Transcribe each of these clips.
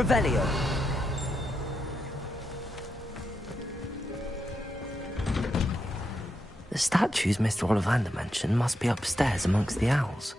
Revelio. The statues Mr. Ollivander mentioned must be upstairs amongst the owls.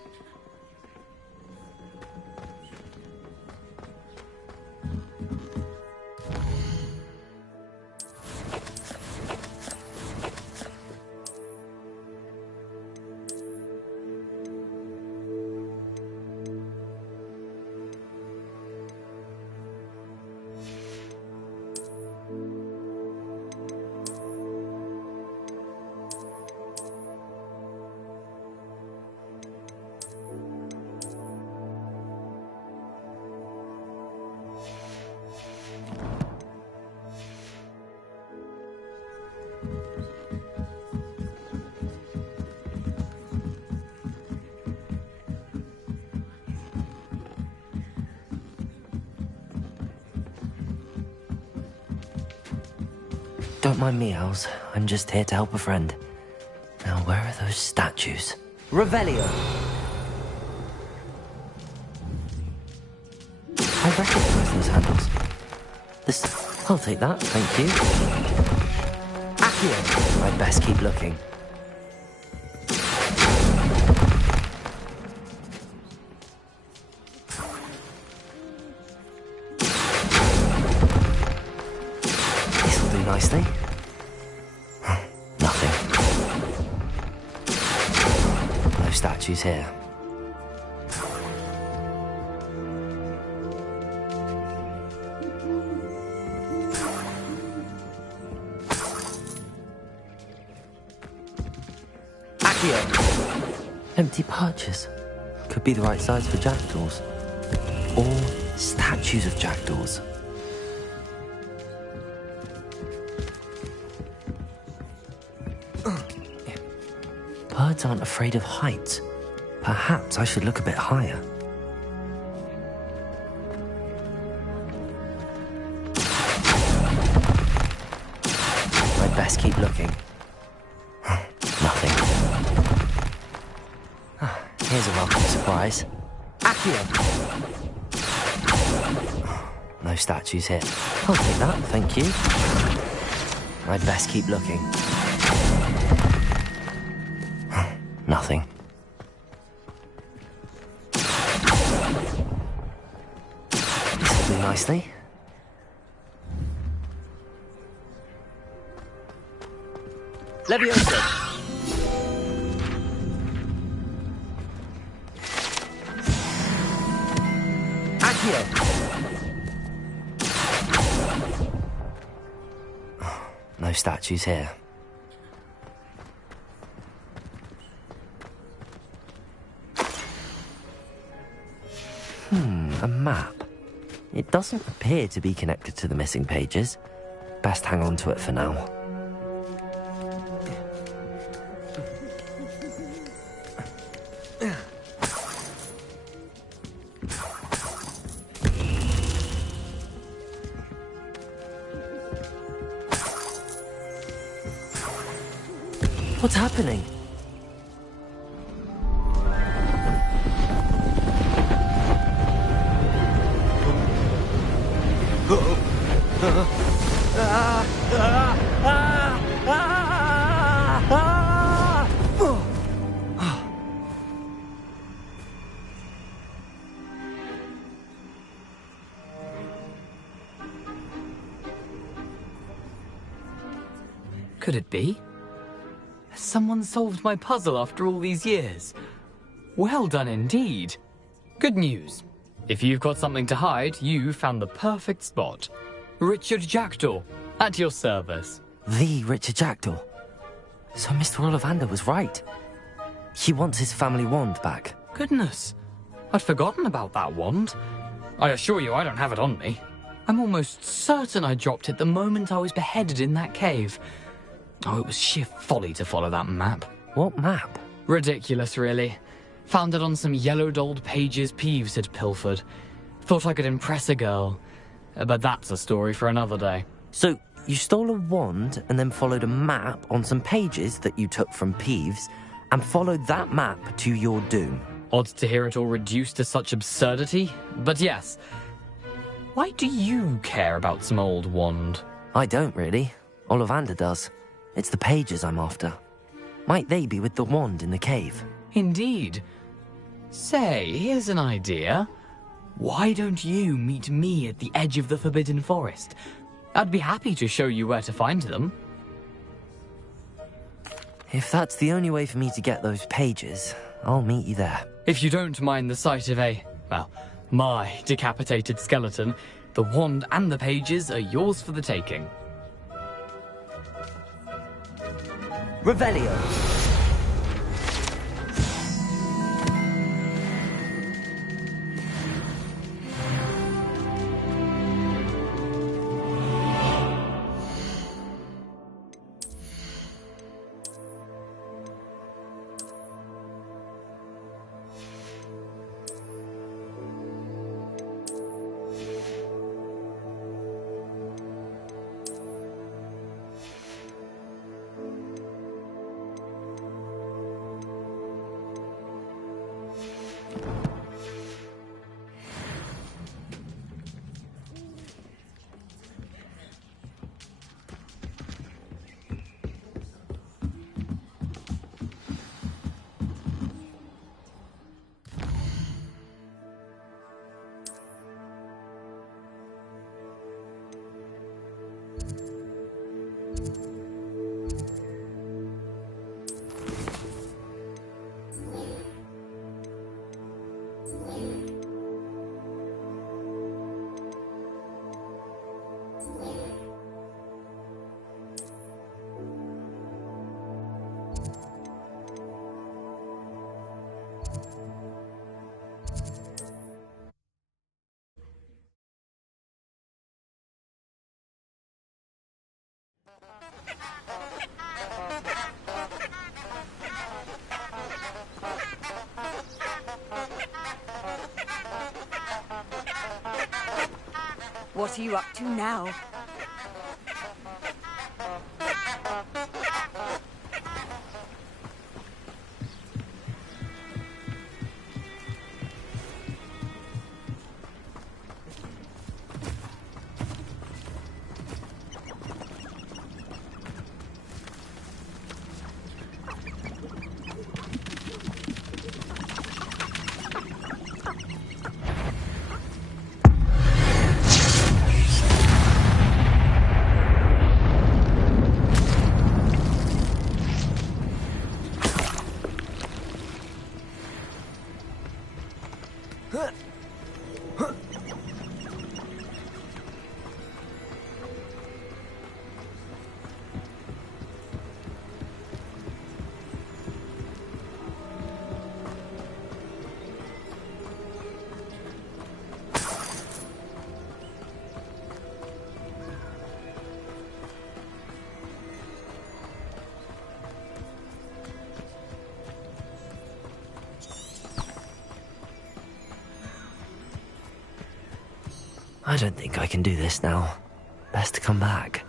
Don't mind me, owls. I'm just here to help a friend. Now, where are those statues? Revelio! I recognize those handles. I'll take that, thank you. Accio! I'd best keep looking. Nicely. Nothing. No statues here. Accio! Empty perches. Could be the right size for jackdaws. Or statues of jackdaws. Birds aren't afraid of heights. Perhaps I should look a bit higher. I'd best keep looking. Nothing. Here's a welcome surprise. Accio! No statues here. I'll take that, thank you. I'd best keep looking. Nothing. This'll do nicely. Leviosa! Accio! No statues here. A map. It doesn't appear to be connected to the missing pages. Best hang on to it for now. What's happening? Could it be? Has someone solved my puzzle after all these years? Well done indeed. Good news. If you've got something to hide, you found the perfect spot. Richard Jackdaw, at your service. The Richard Jackdaw. So Mr. Ollivander was right. He wants his family wand back. Goodness, I'd forgotten about that wand. I assure you I don't have it on me. I'm almost certain I dropped it the moment I was beheaded in that cave. Oh, it was sheer folly to follow that map. What map? Ridiculous, really. Found it on some yellowed old pages Peeves had pilfered. Thought I could impress a girl. But that's a story for another day. So, you stole a wand and then followed a map on some pages that you took from Peeves and followed that map to your doom. Odd to hear it all reduced to such absurdity, but yes. Why do you care about some old wand? I don't really. Ollivander does. It's the pages I'm after. Might they be with the wand in the cave? Indeed. Say, here's an idea. Why don't you meet me at the edge of the Forbidden Forest? I'd be happy to show you where to find them. If that's the only way for me to get those pages, I'll meet you there. If you don't mind the sight of my decapitated skeleton, the wand and the pages are yours for the taking. Revelio. What are you up to now? I don't think I can do this now. Best to come back.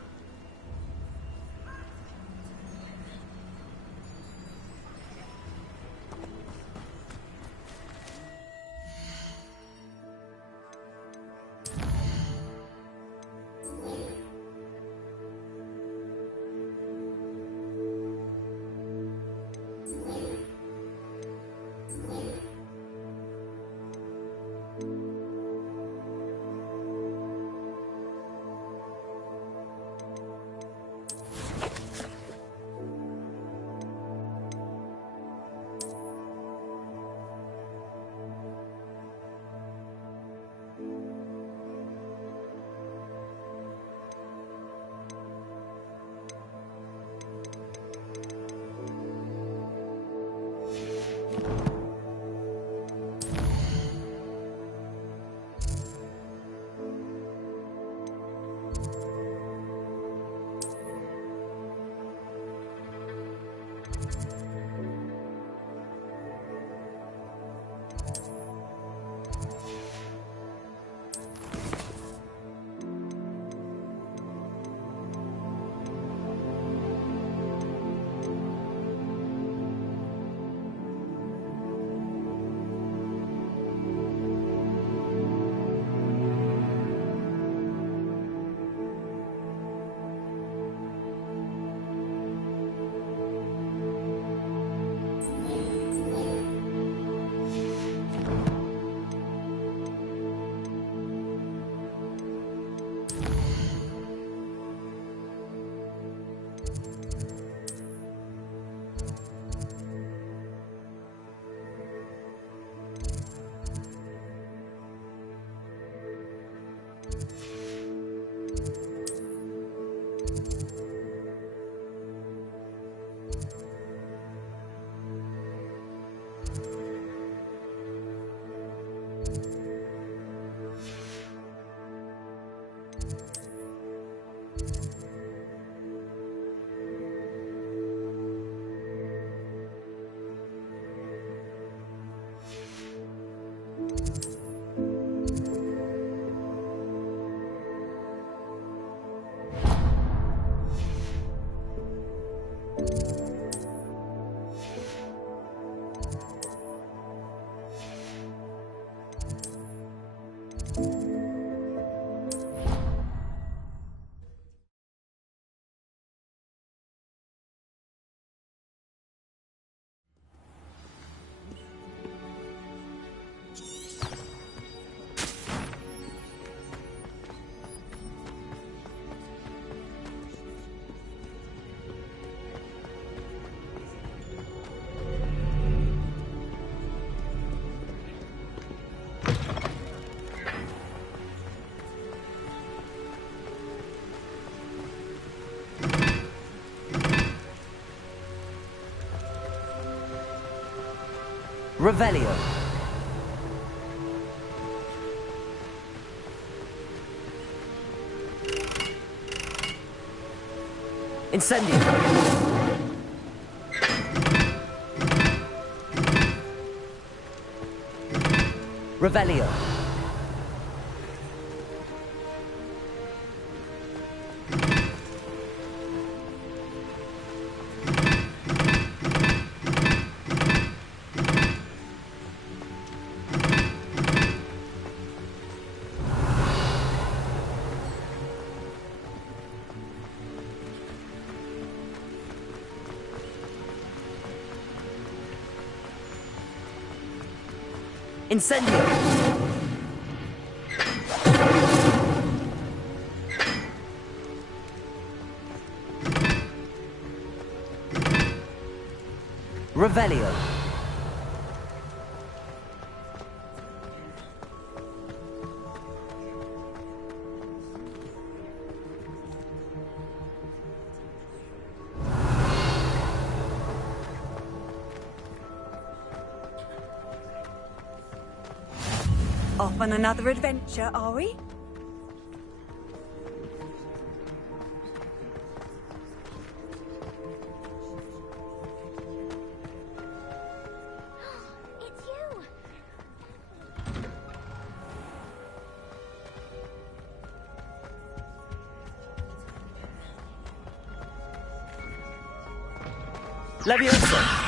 Revelio. Incendio. Revelio. Incendio. Revelio. Off on another adventure, are we? It's you! Leviosa.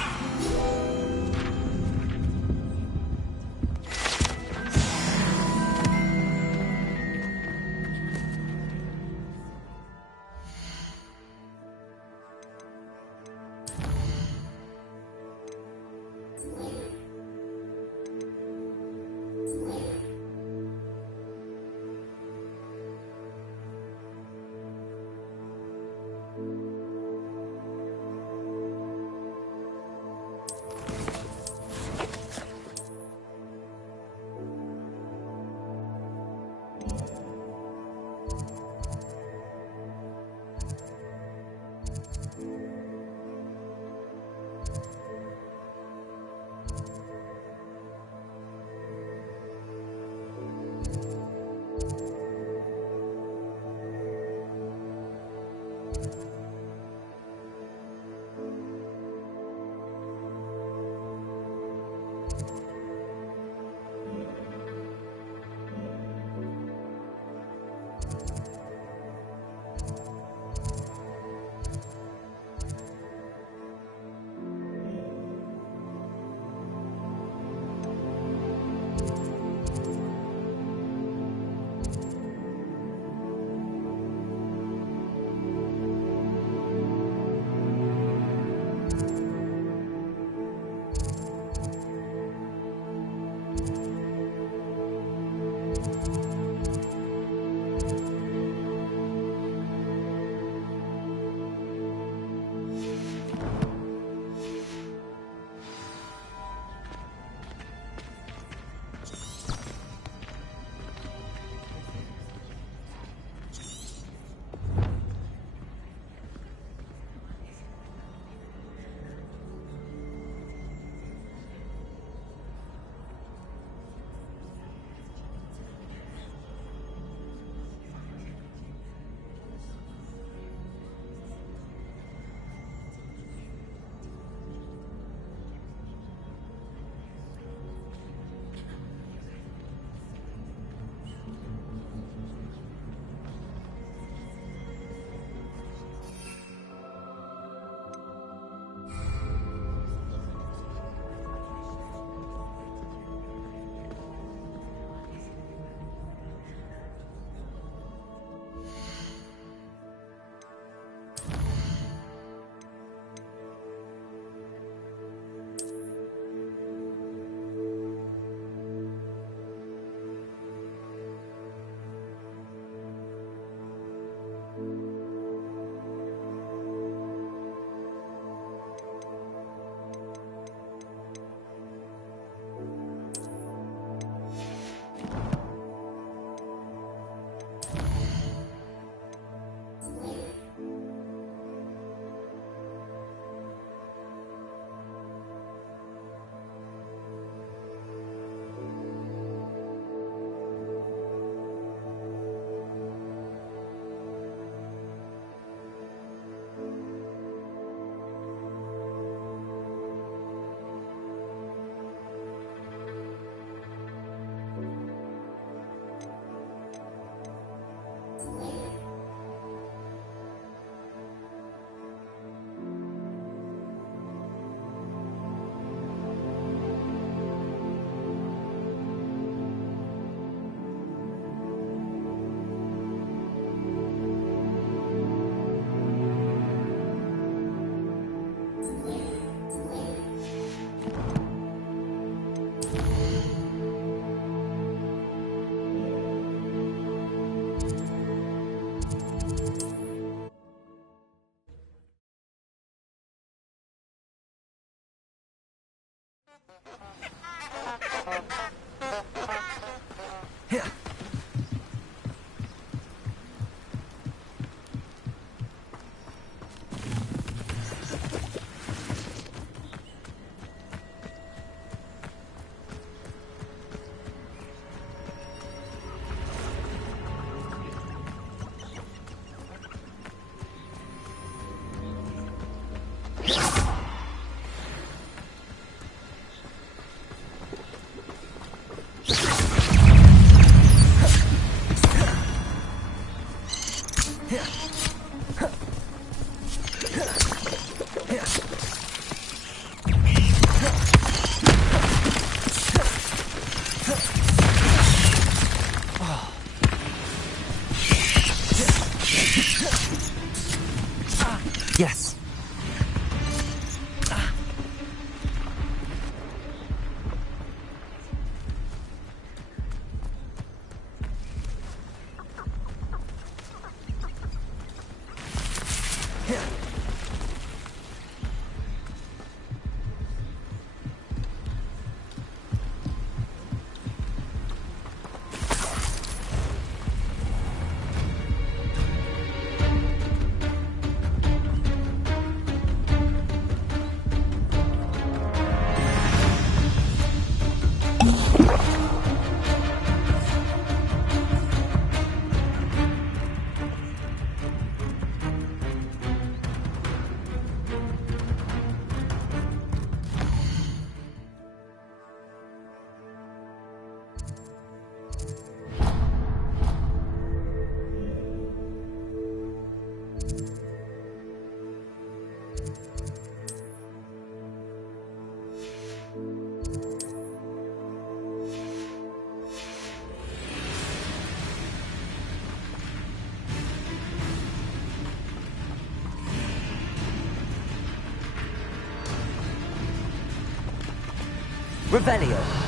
Revelio.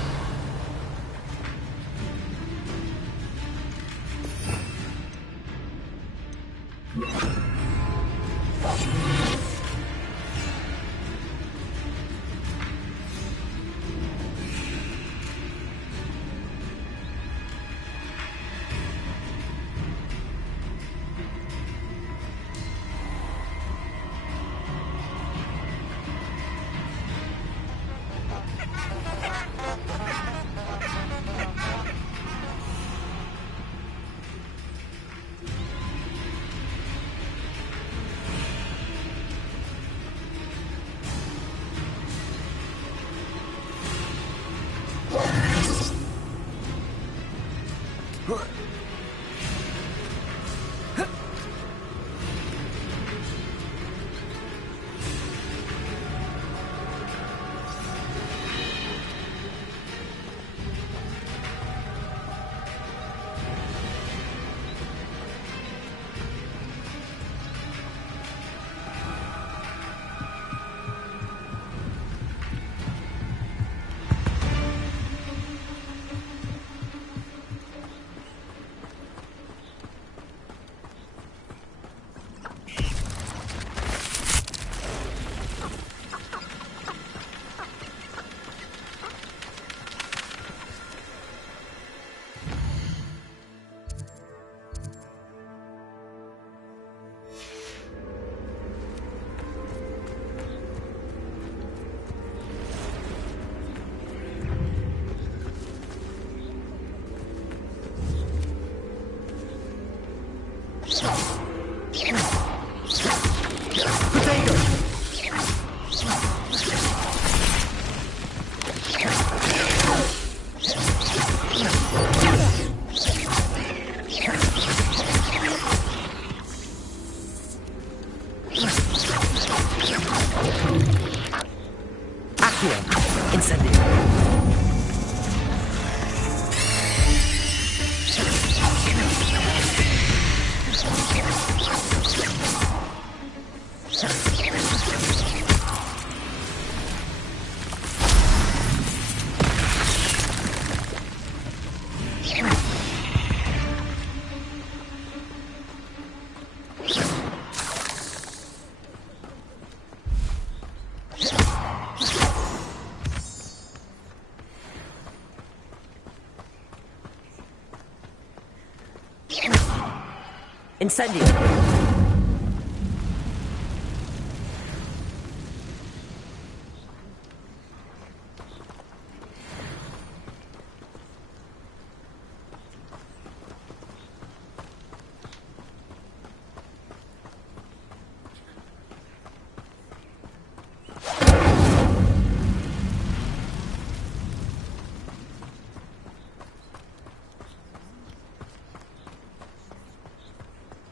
Incendio.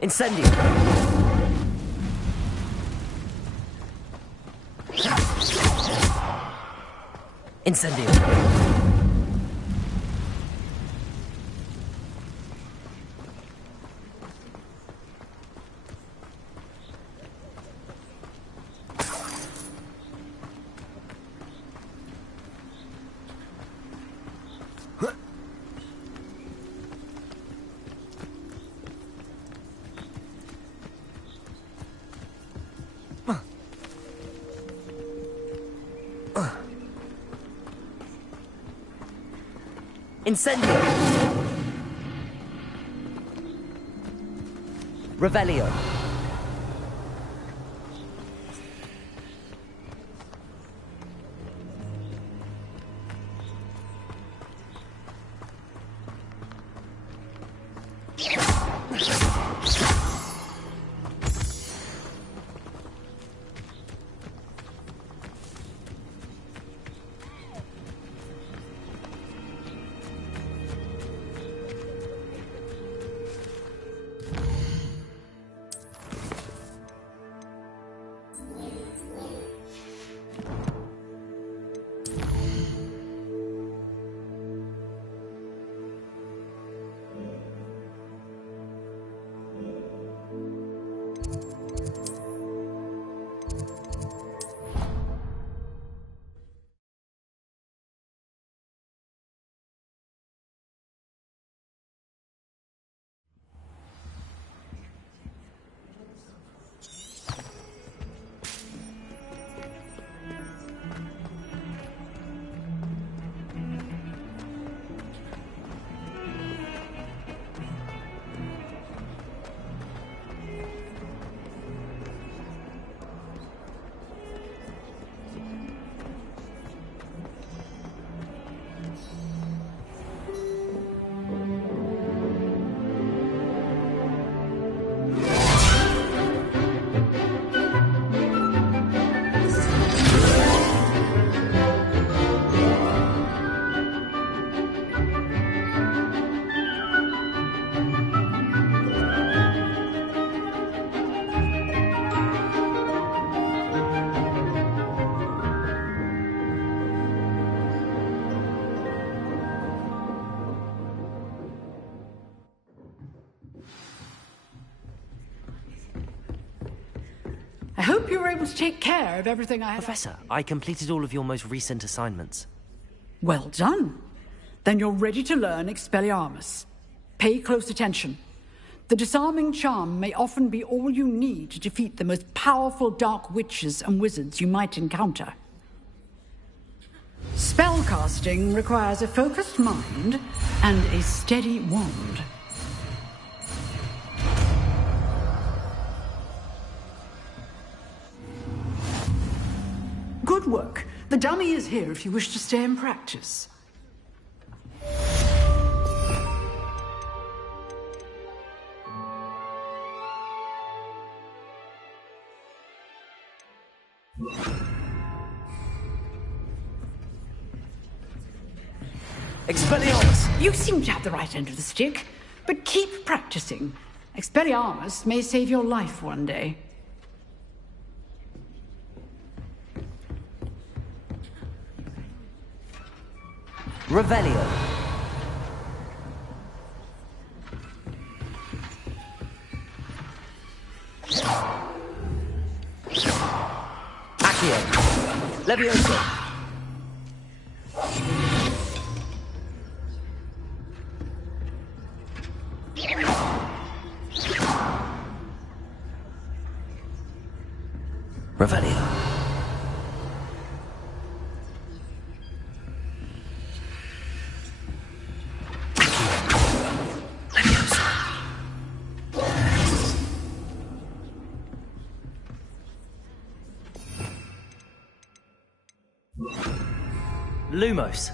Incendio. Incendio. Incendio. Revelio. hope you were able to take care of everything I had. Professor, I completed all of your most recent assignments. Well done. Then you're ready to learn Expelliarmus. Pay close attention. The disarming charm may often be all you need to defeat the most powerful dark witches and wizards you might encounter. Spellcasting requires a focused mind and a steady wand. Good work. The dummy is here if you wish to stay and practice. Expelliarmus! You seem to have the right end of the stick, but keep practicing. Expelliarmus may save your life one day. Revelio. Accio. Levioso. Revelio. Lumos.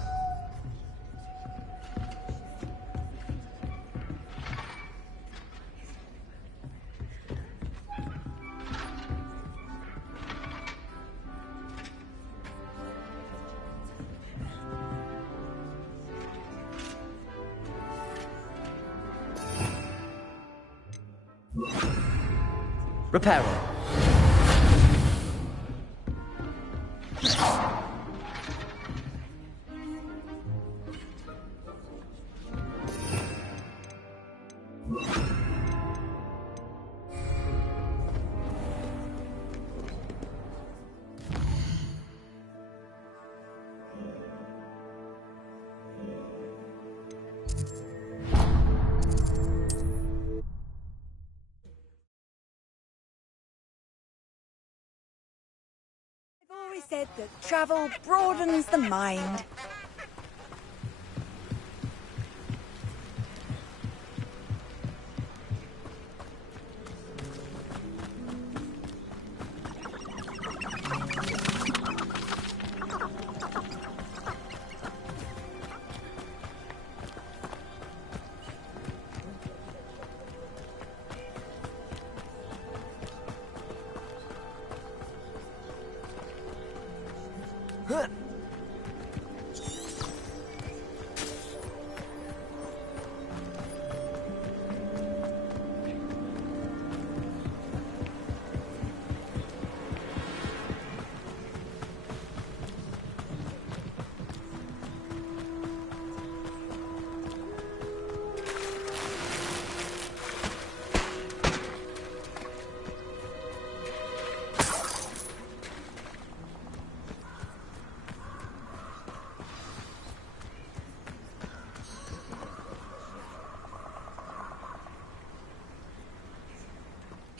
Reparo. I've always said that travel broadens the mind.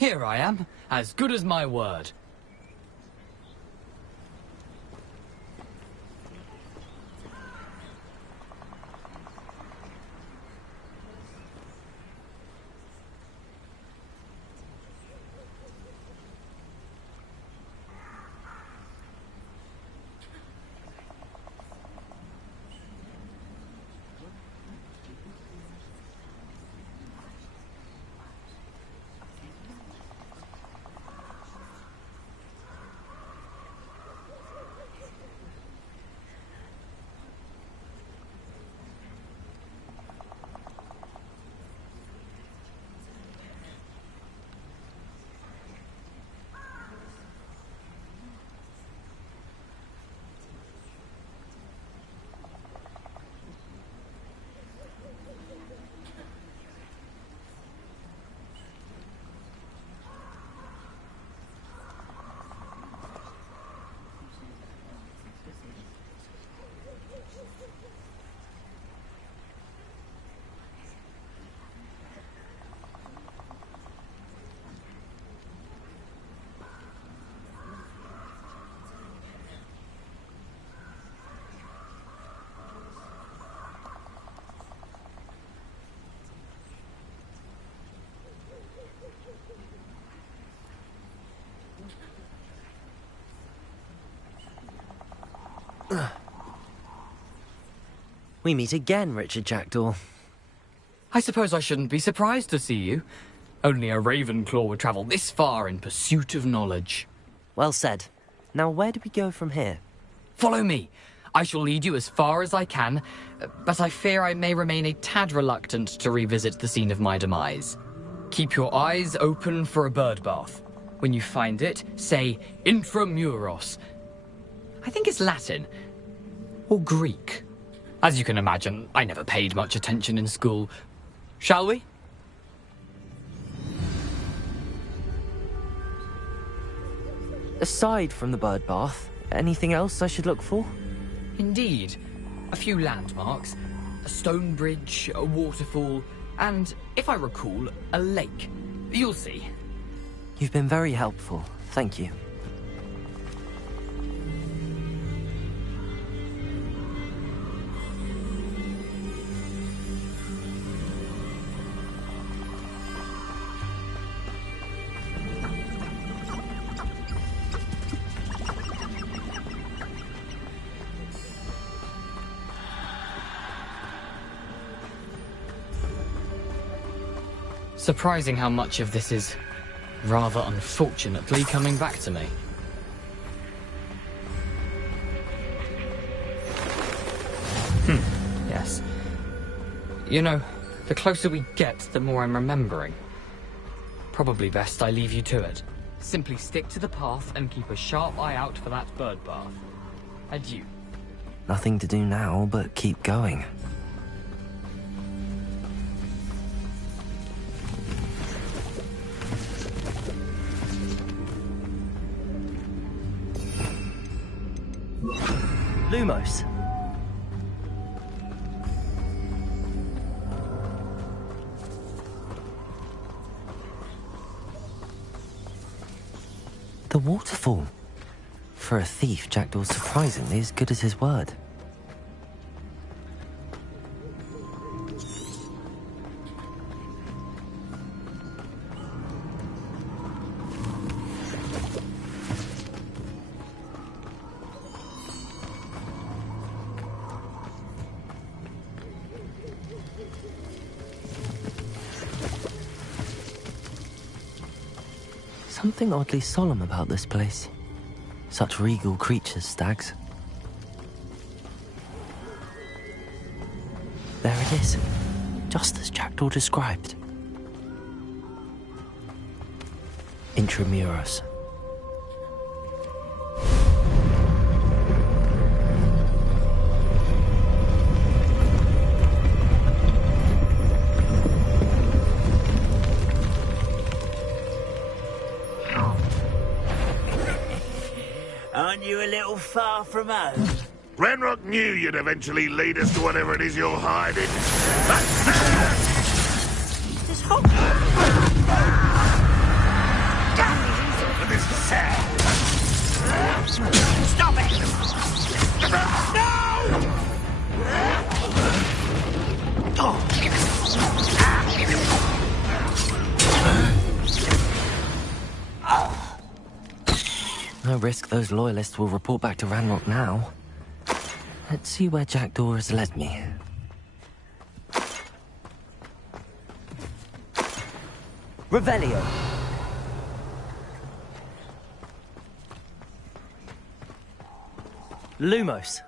Here I am, as good as my word. We meet again, Richard Jackdaw. I suppose I shouldn't be surprised to see you. Only a Ravenclaw would travel this far in pursuit of knowledge. Well said. Now where do we go from here? Follow me. I shall lead you as far as I can, but I fear I may remain a tad reluctant to revisit the scene of my demise. Keep your eyes open for a bird bath. When you find it, say intramuros. I think it's Latin. Or Greek. As you can imagine, I never paid much attention in school. Shall we? Aside from the bird bath, anything else I should look for? Indeed. A few landmarks. A stone bridge, a waterfall, and, if I recall, a lake. You'll see. You've been very helpful. Thank you. Surprising how much of this is, rather unfortunately, coming back to me. Yes. You know, the closer we get, the more I'm remembering. Probably best I leave you to it. Simply stick to the path and keep a sharp eye out for that bird bath. Adieu. Nothing to do now but keep going. Lumos. The waterfall. For a thief, Jackdaw's surprisingly as good as his word. Something oddly solemn about this place. Such regal creatures, stags. There it is, just as Jackdaw described. Intramuros. Aren't you a little far from home? Ranrock knew you'd eventually lead us to whatever it is you're hiding. Does Hogwarts? This is sad. Stop it! No risk those loyalists will report back to Ranrock now. Let's see where Jackdaw has led me. Revelio. Lumos.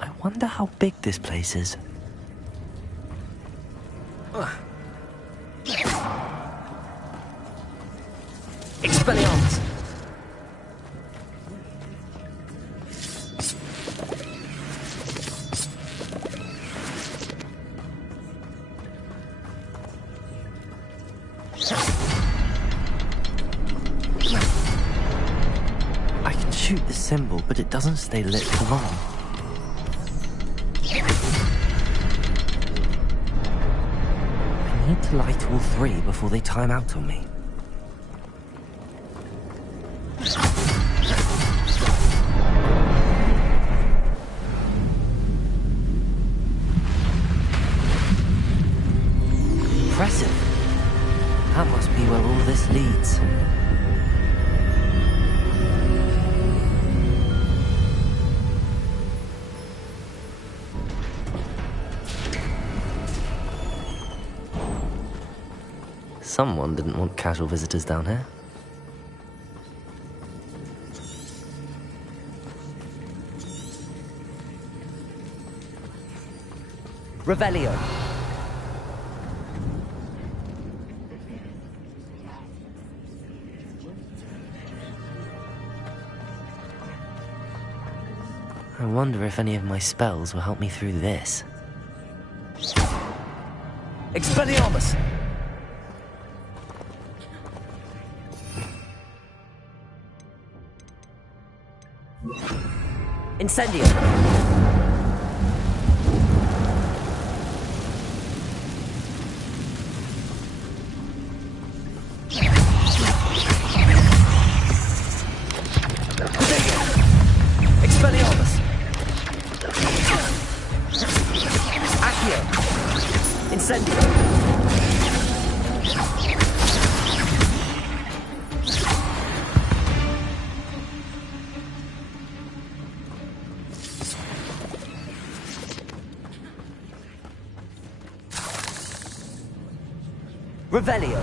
I wonder how big this place is. Expelliarmus! I can shoot the symbol, but it doesn't stay lit for long. I need to light all three before they time out on me. Someone didn't want casual visitors down here. Revelio. I wonder if any of my spells will help me through this. Expelliarmus! Incendio! Expelliarmus! Accio! Incendio! Revelio.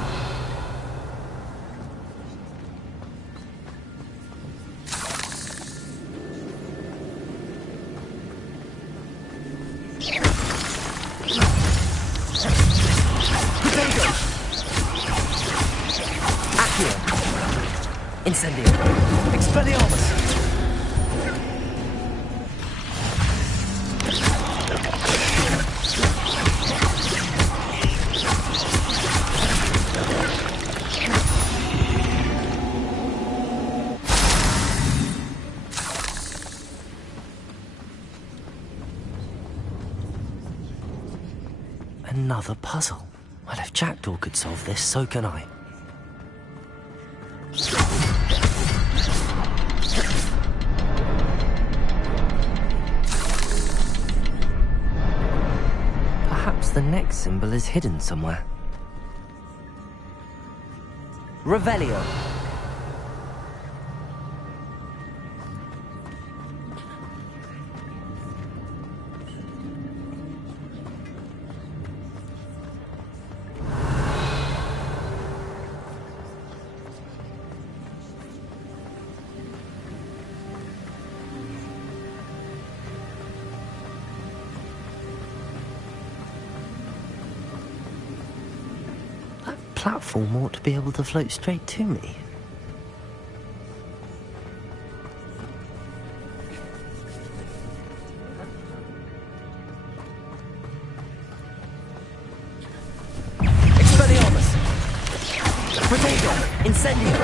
Protego. Accio. Incendio. Expelliarmus. Another puzzle. Well, if Jackdaw could solve this, so can I. Perhaps the next symbol is hidden somewhere. Revelio. Platform ought to be able to float straight to me. Expelliarmus. Protego. Incendio.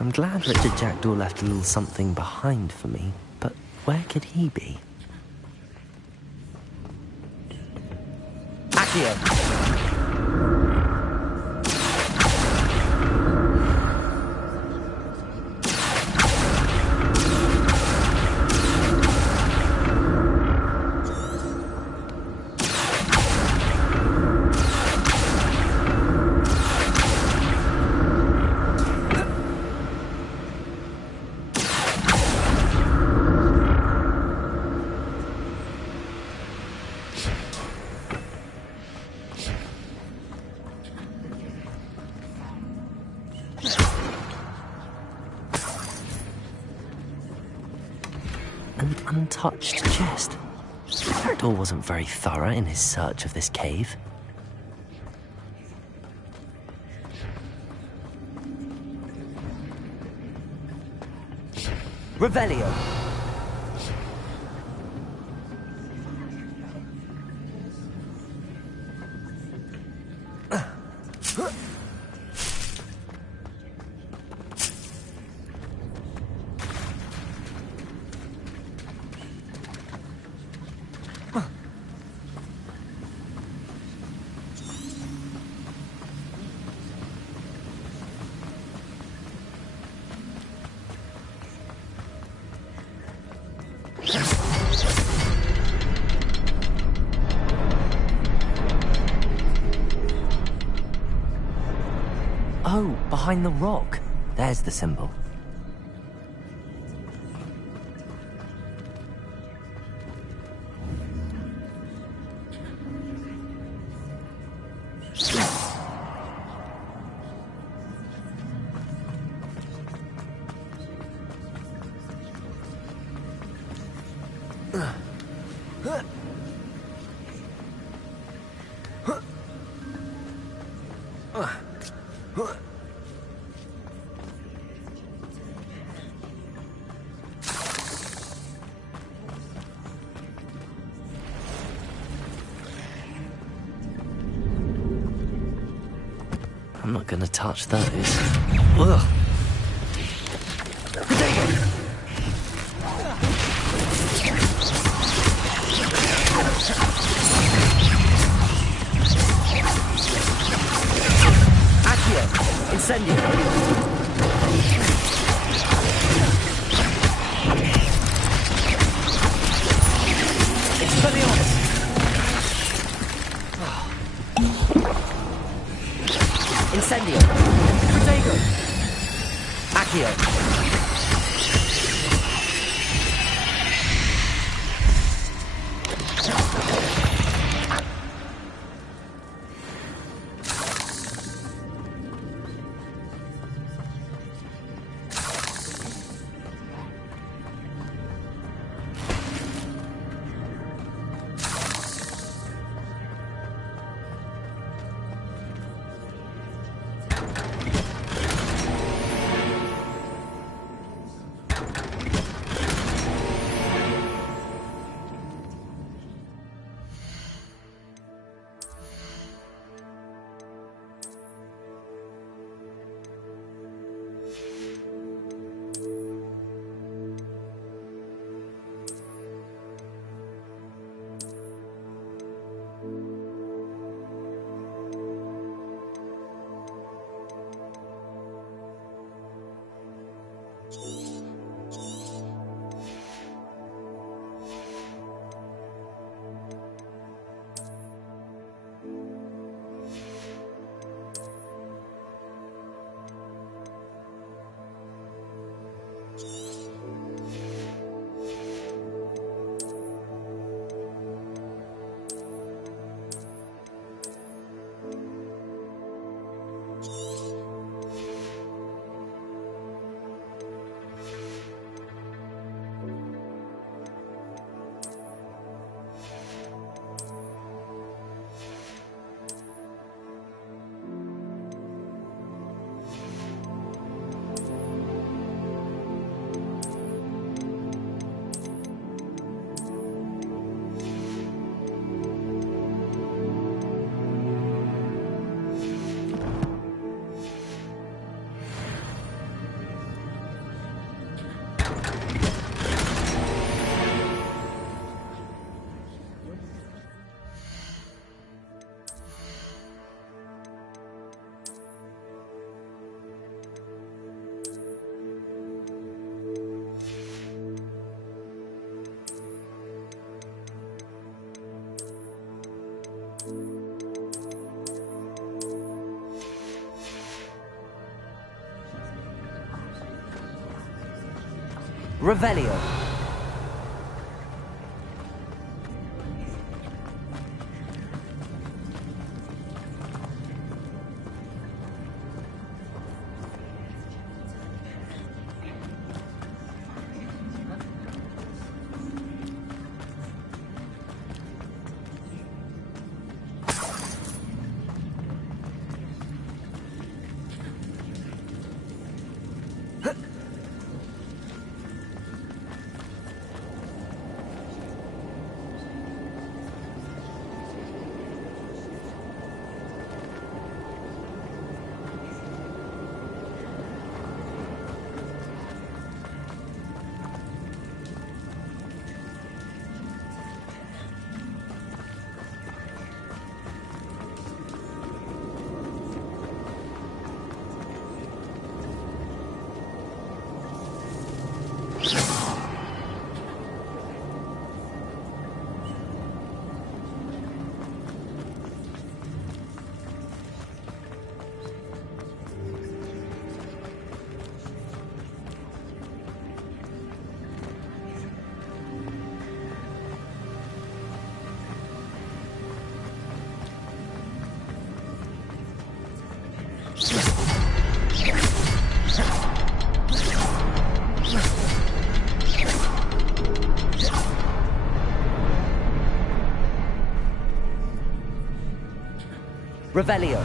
I'm glad Richard Jackdaw left a little something behind for me, but where could he be? Accio. An untouched chest. Jackdaw wasn't very thorough in his search of this cave. Revelio. behind the rock. There's the symbol. I'm not gonna touch those. Ugh. Accio. Incendio. Expelliarmus. Incendio. Protego. Accio. Revelio. Revelio.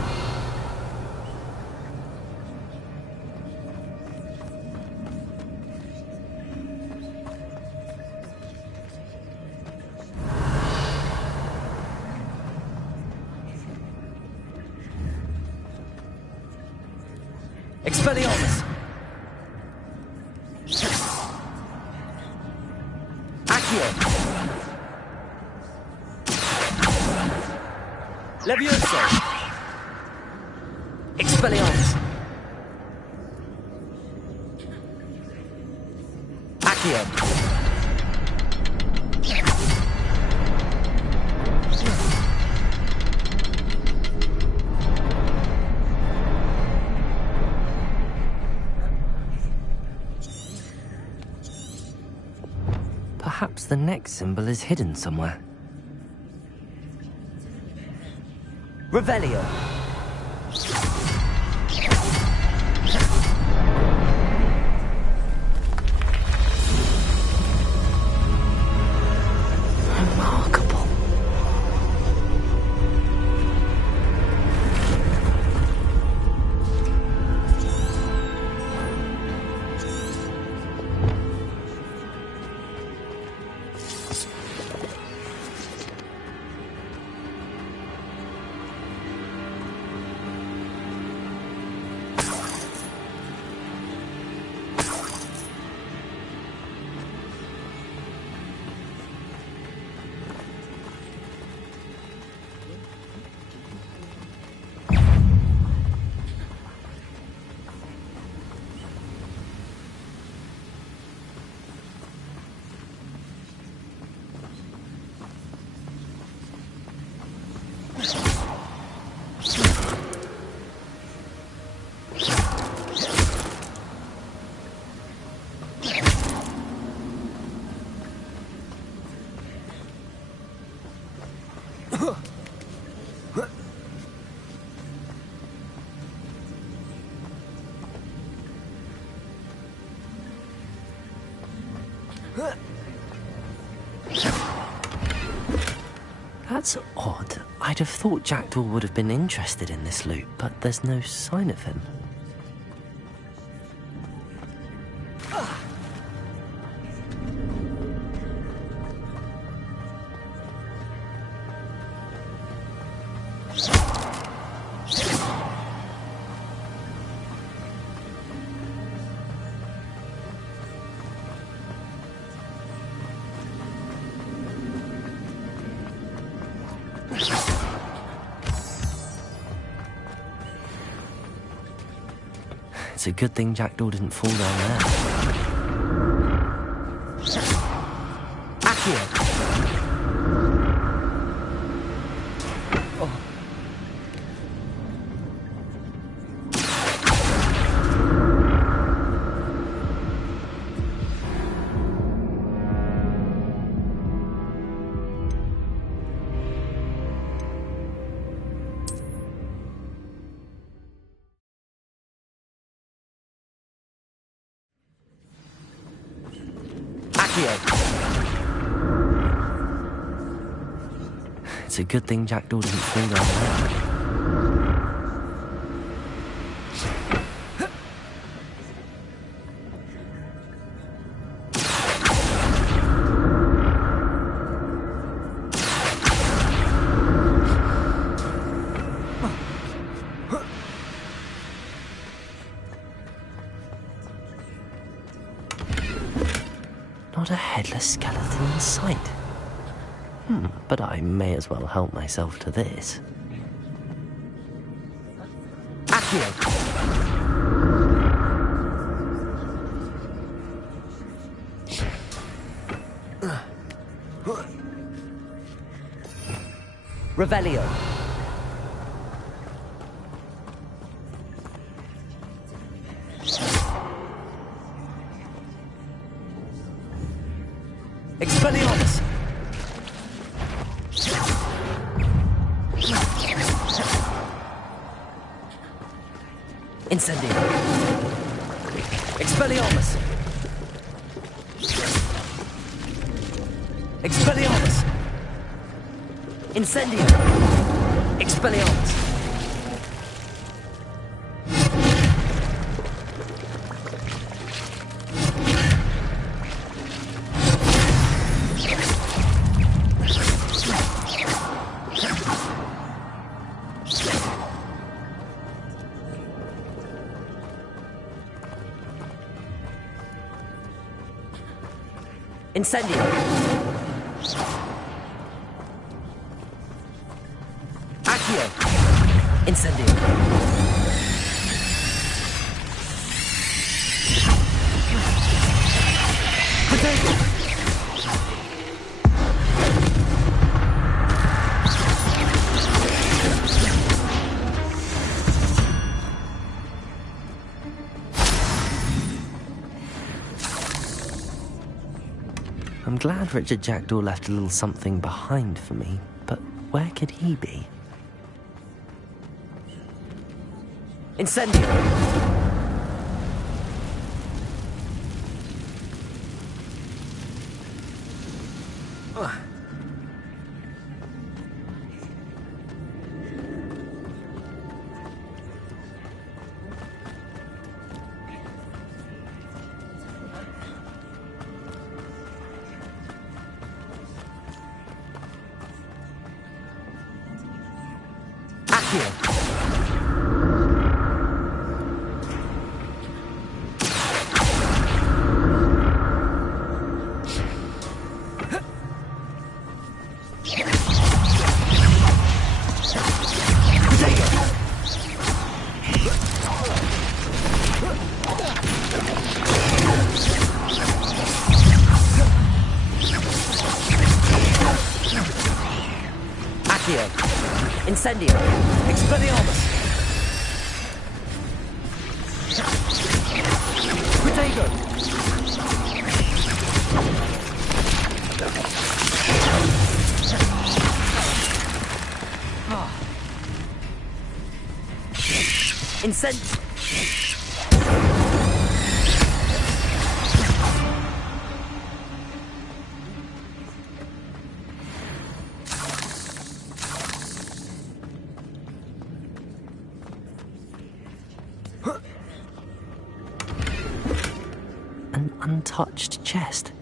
Expelliarmus. Accio. Levioso. Expelliarmus. Accio. Perhaps the next symbol is hidden somewhere. Revelio. Remarkable. That's odd. I'd have thought Jackdaw would have been interested in this loot, but there's no sign of him. It's a good thing Jackdaw didn't fall down there. Accio. Oh. It's a good thing Jackdaw didn't fall down there. Not a headless skeleton in sight. But I may as well help myself to this. Accio. Revelio. Expelliarmus. Incendio. Expelliarmus. Expelliarmus. Incendio. Expelliarmus. Incendio. Accio. Incendio. Potato. I'm glad Richard Jackdaw left a little something behind for me, but where could he be? Incendio. Accio. Accio. Incendio. Expelliarmus. Potato. Incend. An untouched chest.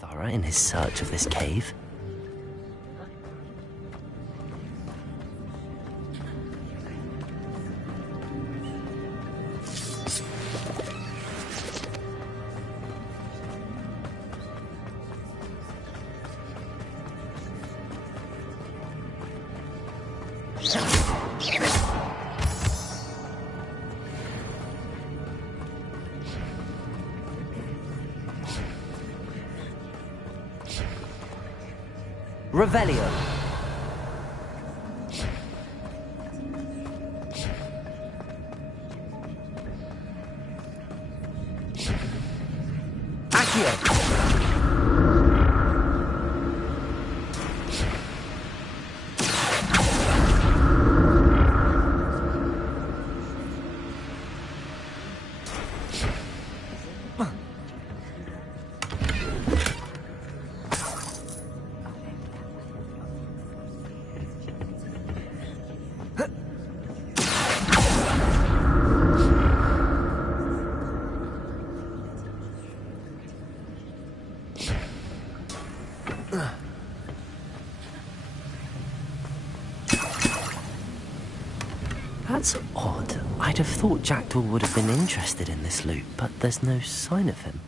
Thorough in his search of this cave. Revelio. Accio. That's odd. I'd have thought Jackdaw would have been interested in this loot, but there's no sign of him.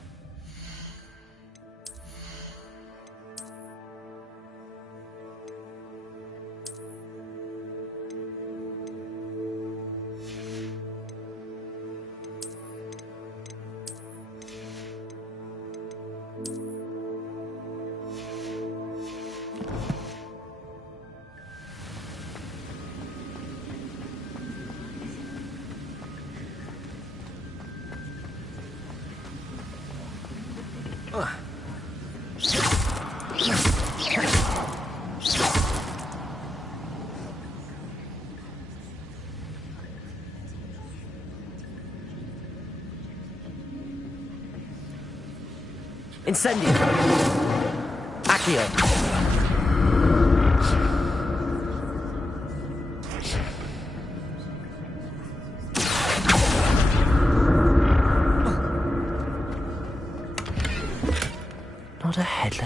Incendio. Accio.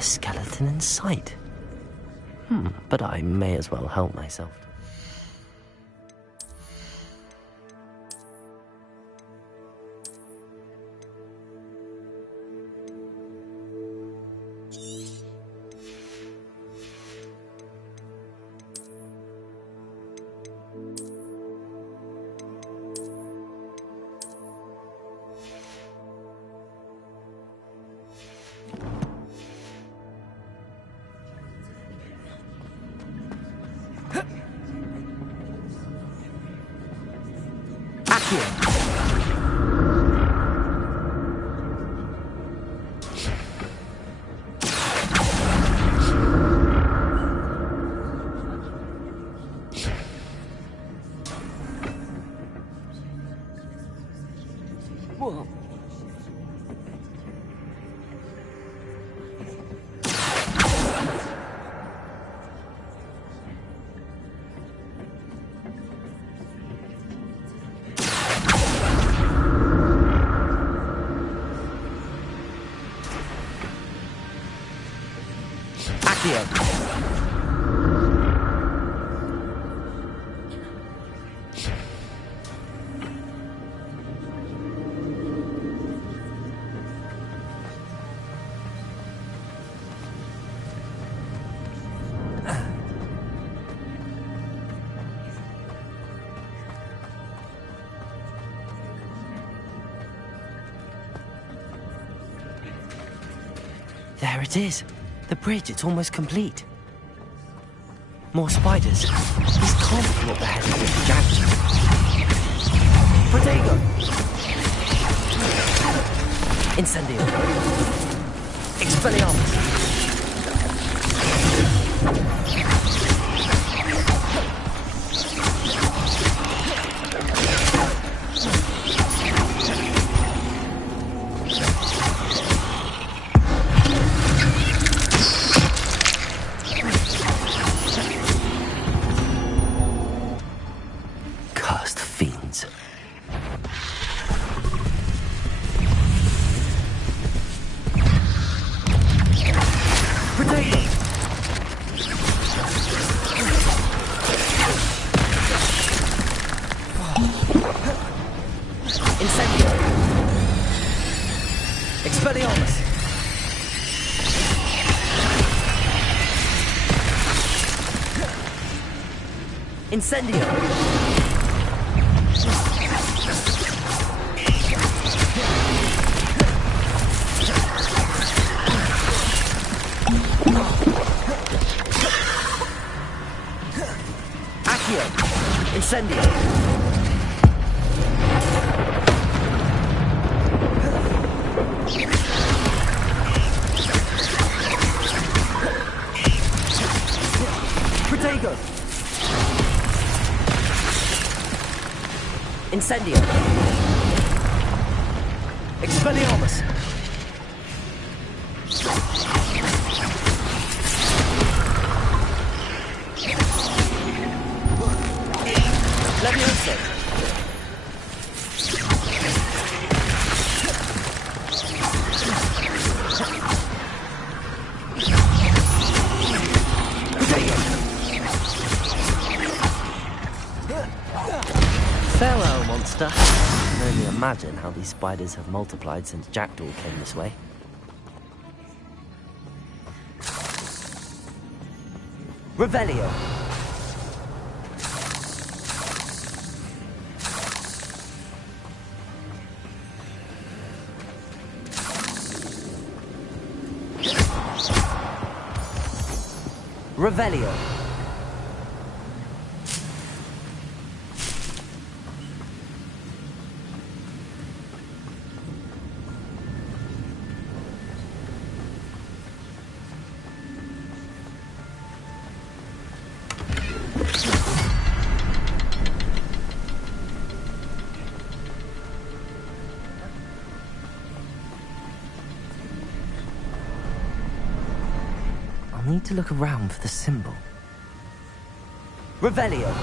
a skeleton in sight. But I may as well help myself. Whoa. There it is. The bridge, it's almost complete. More spiders. This can't be what the head of this jacket. Protego! Incendio. Expelliarmus. Incendio! Accio! Incendio! Protego! Incendio! Expelliarmus! Levioso! Farewell, monster. I can only imagine how these spiders have multiplied since Jackdaw came this way. Revelio. Revelio. I need to look around for the symbol. Revelio.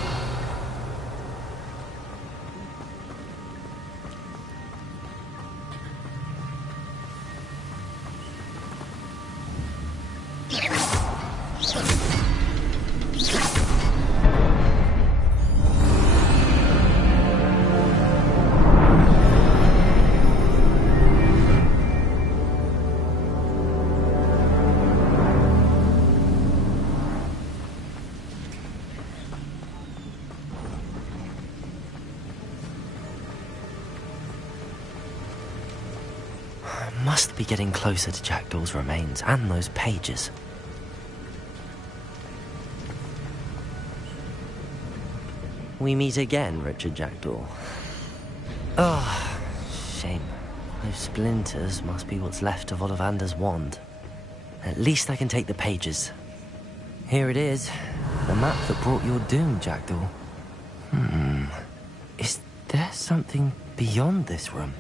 must be getting closer to Jackdaw's remains and those pages. We meet again, Richard Jackdaw. Shame. Those splinters must be what's left of Ollivander's wand. At least I can take the pages. Here it is. The map that brought your doom, Jackdaw. Is there something beyond this room?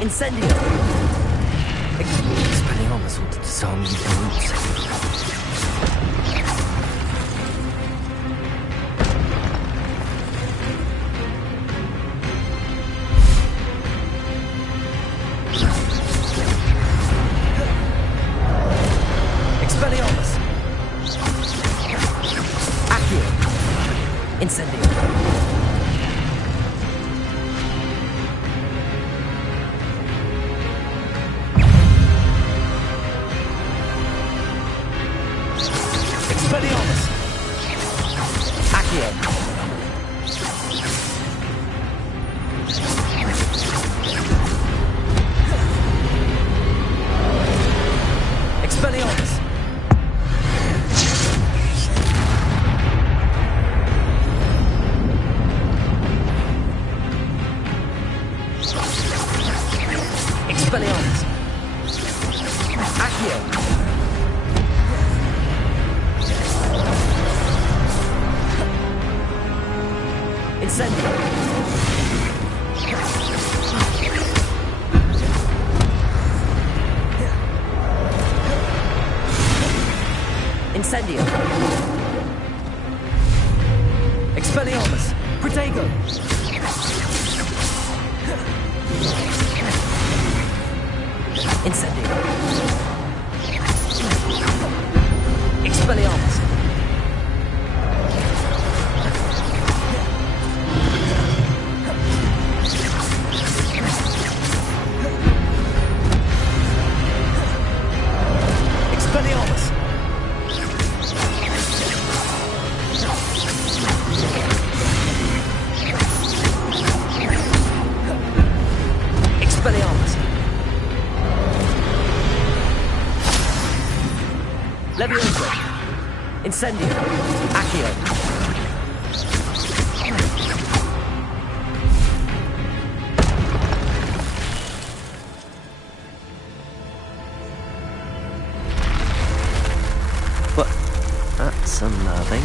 Incendio! Expelliarmus ought to disarm you from roots. Expelliarmus! Accio! Incendio! Expelliarmus! Accio! Expelliarmus! Expelliarmus! Accio! Incendio! Incendio! Expelliarmus! Protego! Incendio! Expelliarmus! Expelliarmus! Expelliarmus! Levioso! Incendio! Accio! But that's unnerving.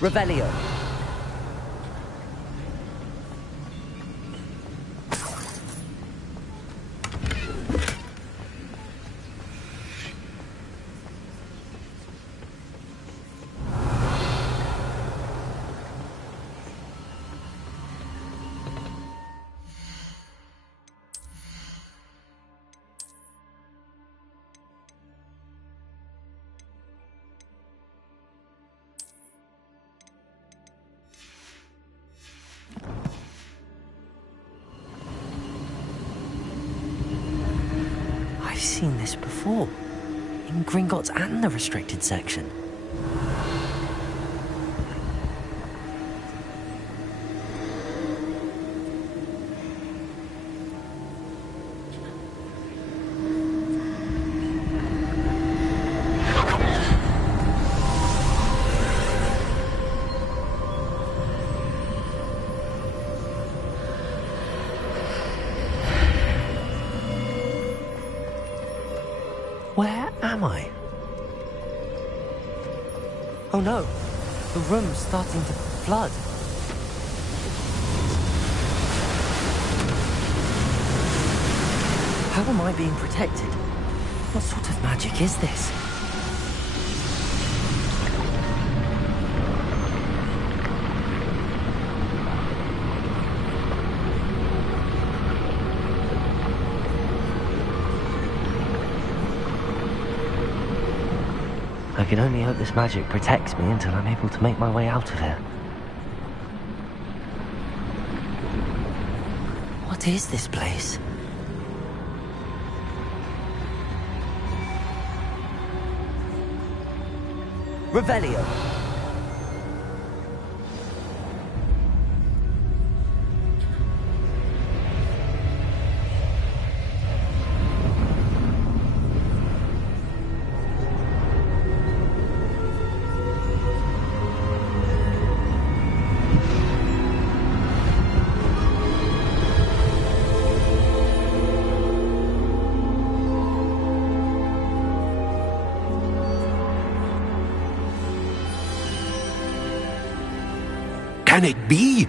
Revelio! seen this before. In Gringotts and the restricted section. Where am I? Oh no, the room's starting to flood. How am I being protected? What sort of magic is this? I can only hope this magic protects me until I'm able to make my way out of here. What is this place? Revelio. Can it be?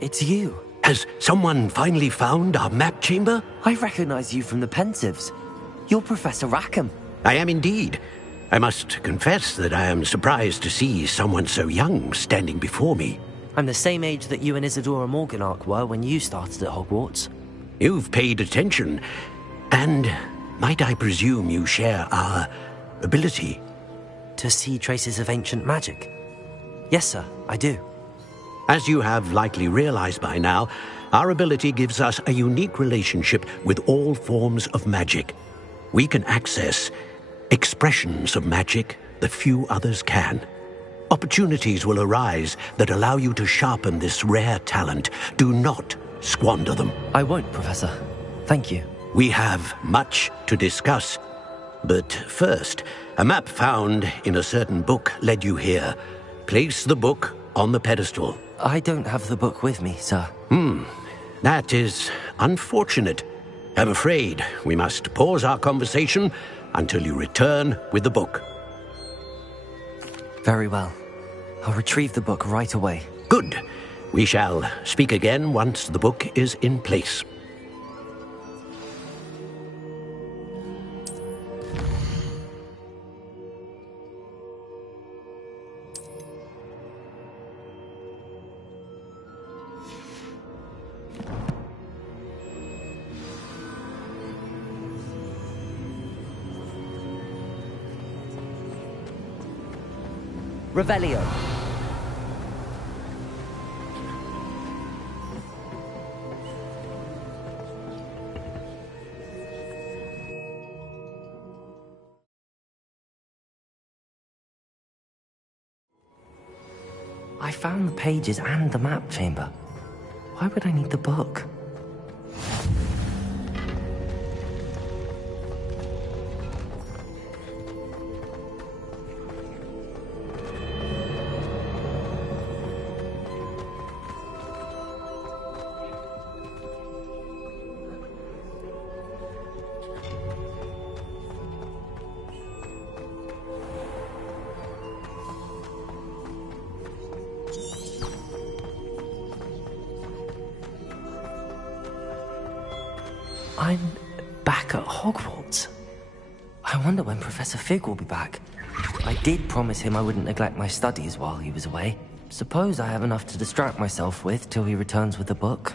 It's you. Has someone finally found our map chamber? I recognize you from the Pensives. You're Professor Rackham. I am indeed. I must confess that I am surprised to see someone so young standing before me. I'm the same age that you and Isadora Morganach were when you started at Hogwarts. You've paid attention. And might I presume you share our ability? To see traces of ancient magic? Yes, sir, I do. As you have likely realized by now, our ability gives us a unique relationship with all forms of magic. We can access expressions of magic that few others can. Opportunities will arise that allow you to sharpen this rare talent. Do not squander them. I won't, Professor. Thank you. We have much to discuss. But first, a map found in a certain book led you here. Place the book on the pedestal. I don't have the book with me, sir. That is unfortunate. I'm afraid we must pause our conversation until you return with the book. Very well. I'll retrieve the book right away. Good. We shall speak again once the book is in place. Revelio. I found the pages and the map chamber. Why would I need the book? I'm back at Hogwarts. I wonder when Professor Fig will be back. I did promise him I wouldn't neglect my studies while he was away. Suppose I have enough to distract myself with till he returns with the book.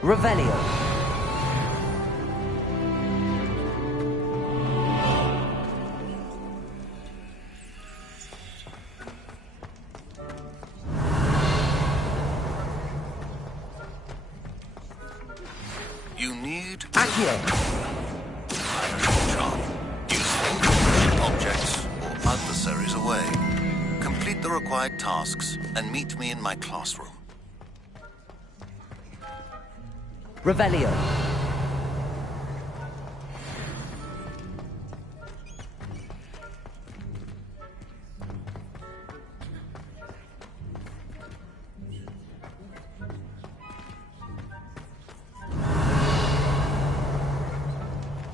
Revelio. You need Accio. charm. Useful. Objects or adversaries away. Complete the required tasks and meet me in my classroom. Revelio.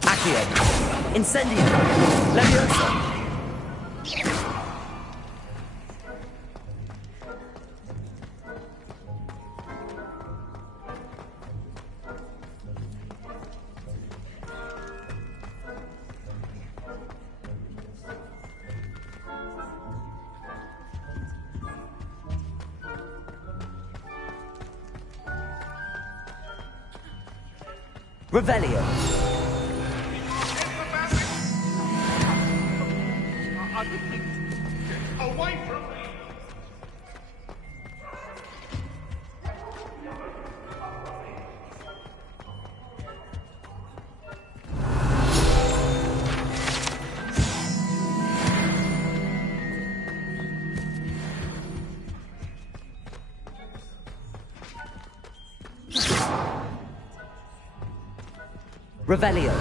Accio. Incendio. Leviosa. Revelio. Away from me! Revelio.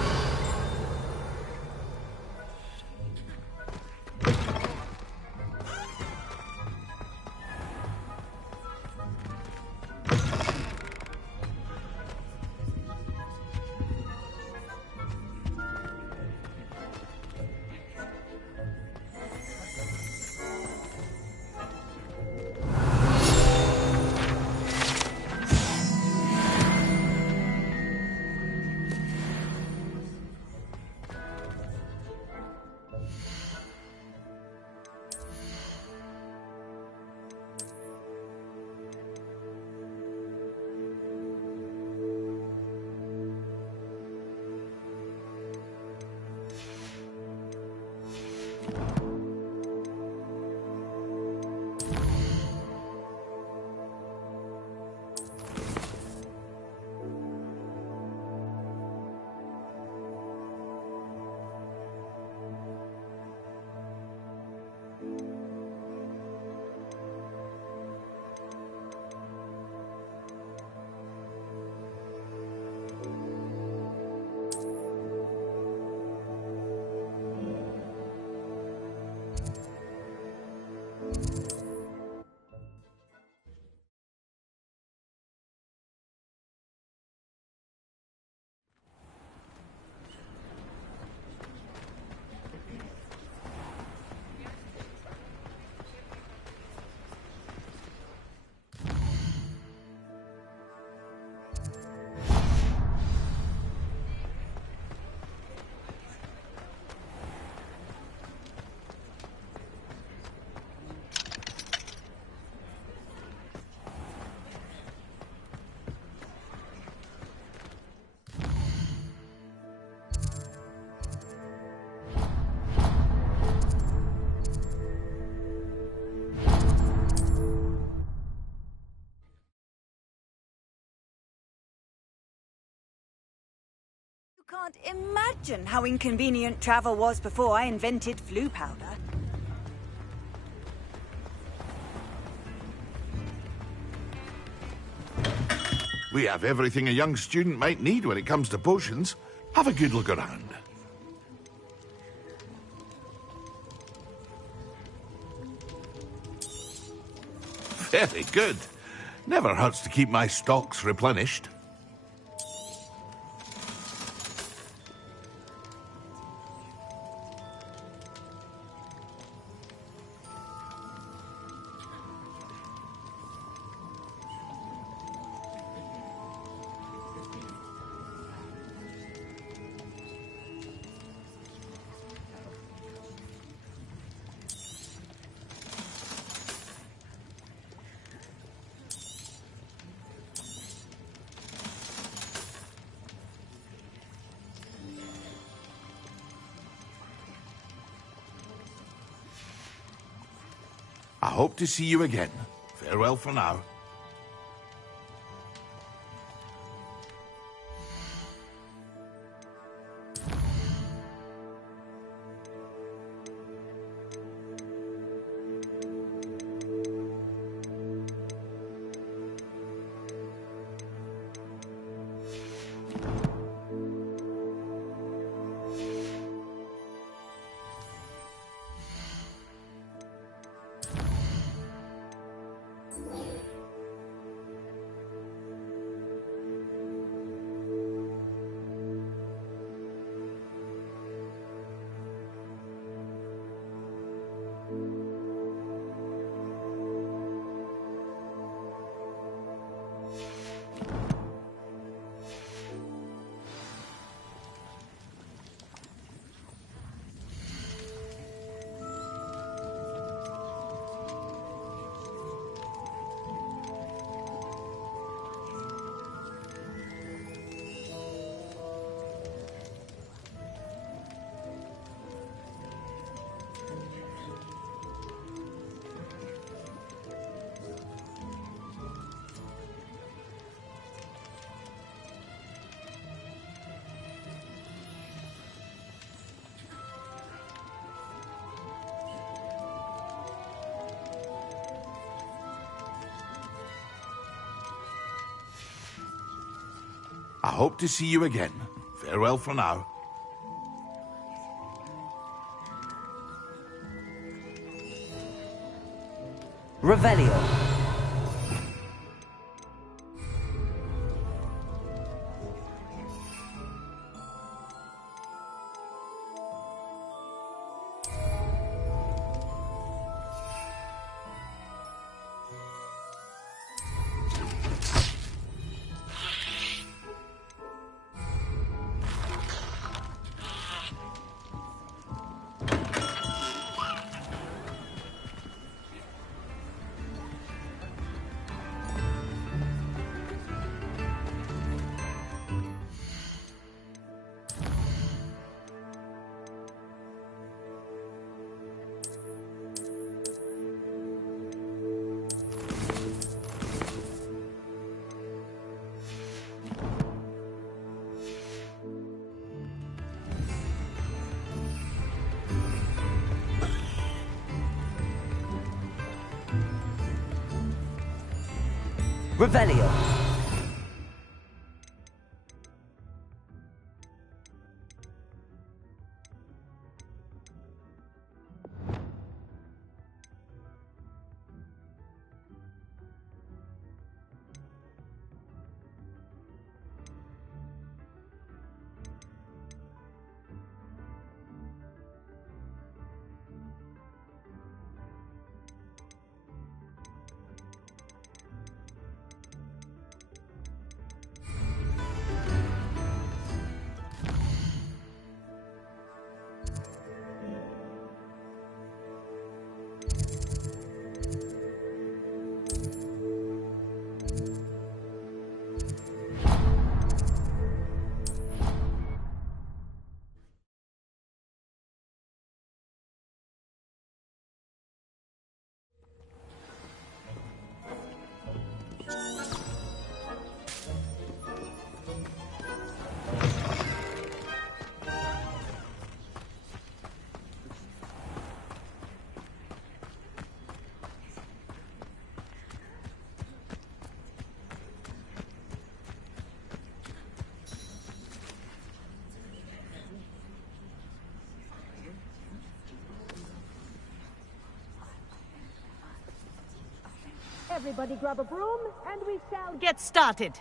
can't imagine how inconvenient travel was before I invented flu powder. We have everything a young student might need when it comes to potions. Have a good look around. Very good. Never hurts to keep my stocks replenished. I hope to see you again. Farewell for now. I hope to see you again. Farewell for now. Revelio. Revelio. Everybody grab a broom, and we shall get started.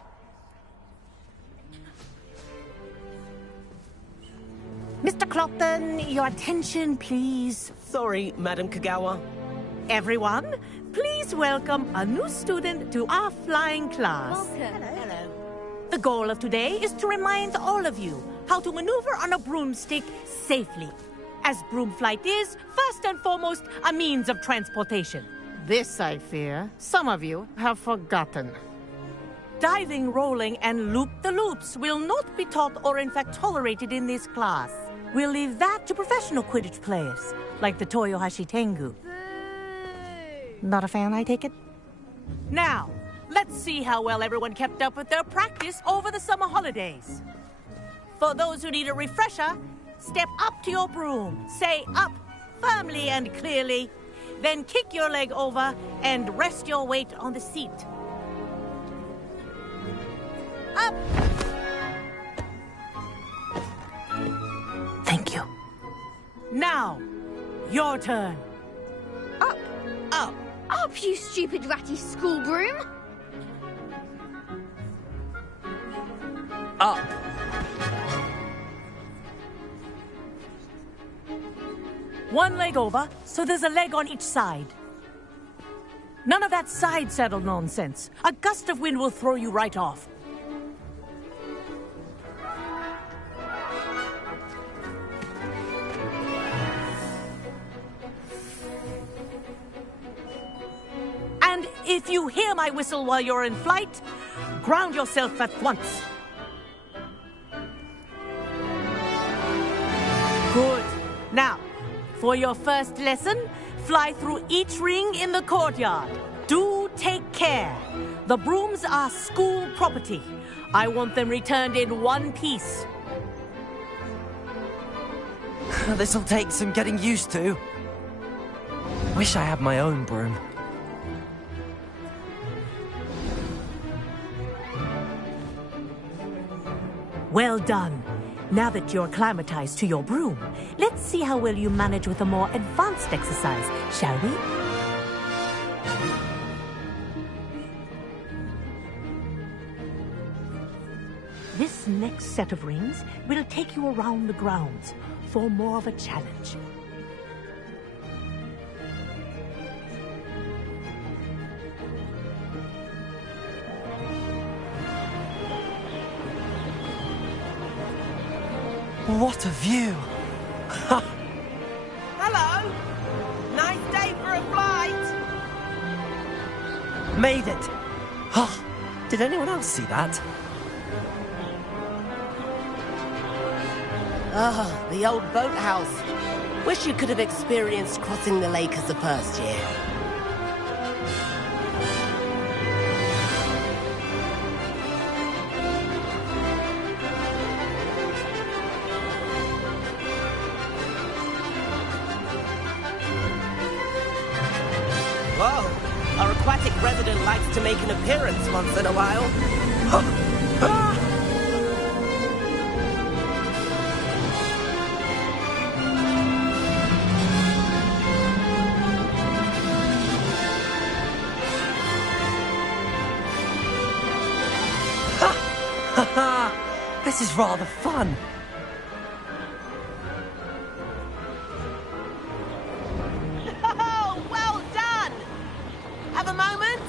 Mr. Clopton, your attention, please. Sorry, Madam Kagawa. Everyone, please welcome a new student to our flying class. Welcome. Hello. The goal of today is to remind all of you how to maneuver on a broomstick safely, as broom flight is, first and foremost, a means of transportation. This, I fear, some of you have forgotten. Diving, rolling, and loop-the-loops will not be taught or in fact tolerated in this class. We'll leave that to professional Quidditch players, like the Toyohashi Tengu. Not a fan, I take it? Now, let's see how well everyone kept up with their practice over the summer holidays. For those who need a refresher, step up to your broom, say up firmly and clearly, then kick your leg over and rest your weight on the seat. Up! Thank you. Now, your turn. Up! Up! Up, you stupid ratty school broom! Up. One leg over, so there's a leg on each side. None of that side saddle nonsense. A gust of wind will throw you right off. And if you hear my whistle while you're in flight, ground yourself at once. Good. Now, for your first lesson, fly through each ring in the courtyard. Do take care. The brooms are school property. I want them returned in one piece. This'll take some getting used to. Wish I had my own broom. Well done. Now that you're acclimatized to your broom, let's see how well you manage with a more advanced exercise, shall we? This next set of rings will take you around the grounds for more of a challenge. What a view! Hello. Nice day for a flight. Made it! Oh, did anyone else see that? Ah, the old boathouse. Wish you could have experienced crossing the lake as a first year. Whoa, our aquatic resident likes to make an appearance once in a while. This is rather fun. Oh, well done! Have a moment?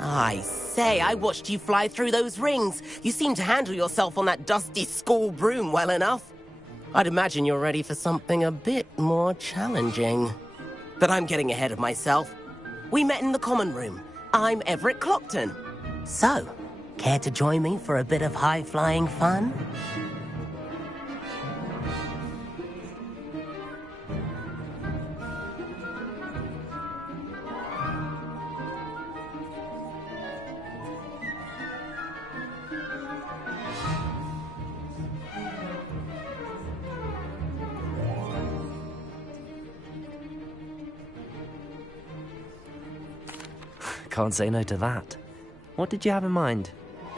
I say, I watched you fly through those rings. You seem to handle yourself on that dusty school broom well enough. I'd imagine you're ready for something a bit more challenging. But I'm getting ahead of myself. We met in the common room. I'm Everett Clopton. So, care to join me for a bit of high-flying fun? Can't say no to that. What did you have in mind?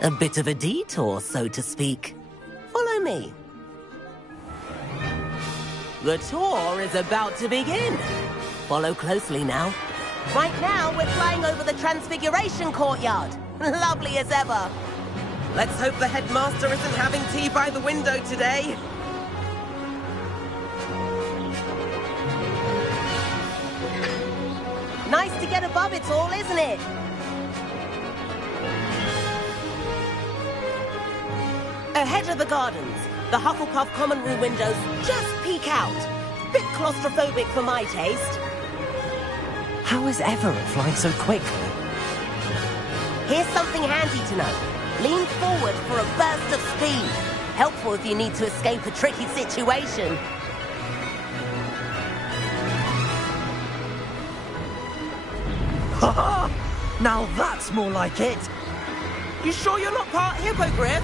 A bit of a detour, so to speak. Follow me. The tour is about to begin. Follow closely now. Right now, we're flying over the Transfiguration Courtyard. Lovely as ever. Let's hope the headmaster isn't having tea by the window today. Nice to get above it all, isn't it? Ahead of the gardens, the Hufflepuff common room windows just peek out. Bit claustrophobic for my taste. How is Everett flying so quickly? Here's something handy to know. Lean forward for a burst of speed. Helpful if you need to escape a tricky situation. Ha! Now that's more like it. You sure you're not part hippogriff?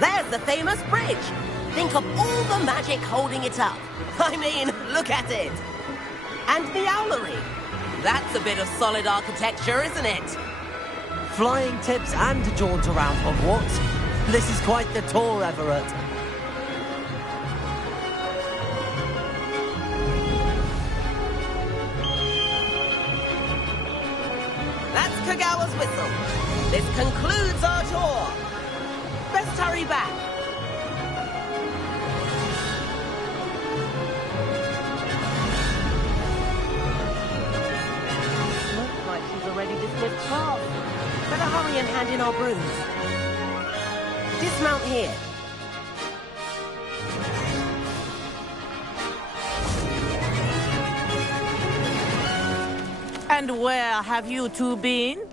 There's the famous bridge. Think of all the magic holding it up. I mean, look at it. And the owlery. That's a bit of solid architecture, isn't it? Flying tips and a jaunt around Hogwarts. This is quite the tour, Everett. That's Kagawa's whistle. This concludes our tour. Best hurry back. Looks like she's already dismissed class. Better hurry and hand in our brooms. Dismount here. And where have you two been?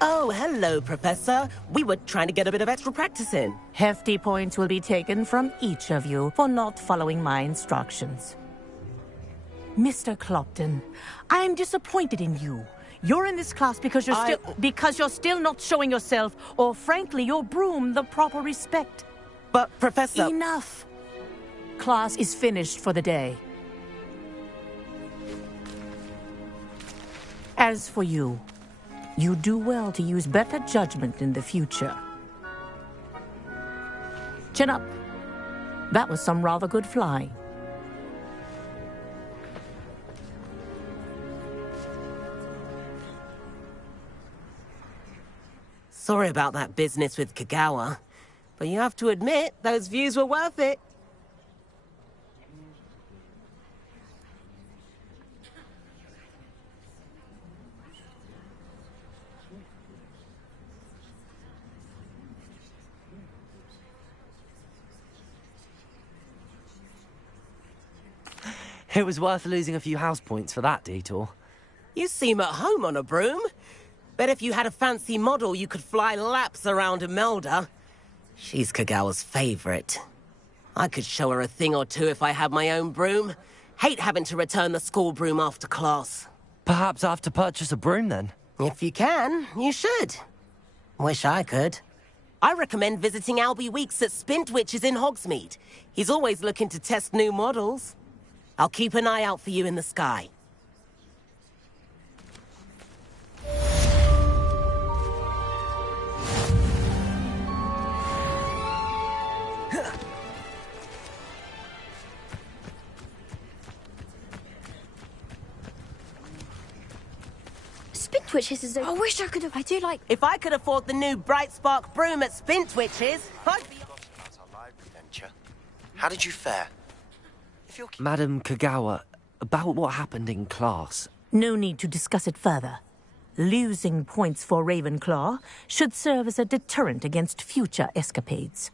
Oh, hello, Professor. We were trying to get a bit of extra practice in. Hefty points will be taken from each of you for not following my instructions. Mr. Clopton, I am disappointed in you. You're in this class because you're still not showing yourself, or frankly, your broom the proper respect. But, Professor... Enough. Class is finished for the day. As for you, you do well to use better judgment in the future. Chin up. That was some rather good flying. Sorry about that business with Kagawa, but you have to admit, those views were worth it. It was worth losing a few house points for that detour. You seem at home on a broom. Bet if you had a fancy model, you could fly laps around Imelda. She's Kagawa's favorite. I could show her a thing or two if I had my own broom. Hate having to return the school broom after class. Perhaps I have to purchase a broom then? If you can, you should. Wish I could. I recommend visiting Albie Weeks at Spintwitches in Hogsmeade. He's always looking to test new models. I'll keep an eye out for you in the sky. Spintwitches is I wish I could have. I do like. If I could afford the new Bright Spark broom at Spintwitches, I'd be... How did you fare? Madam Kagawa, about what happened in class. No need to discuss it further. Losing points for Ravenclaw should serve as a deterrent against future escapades.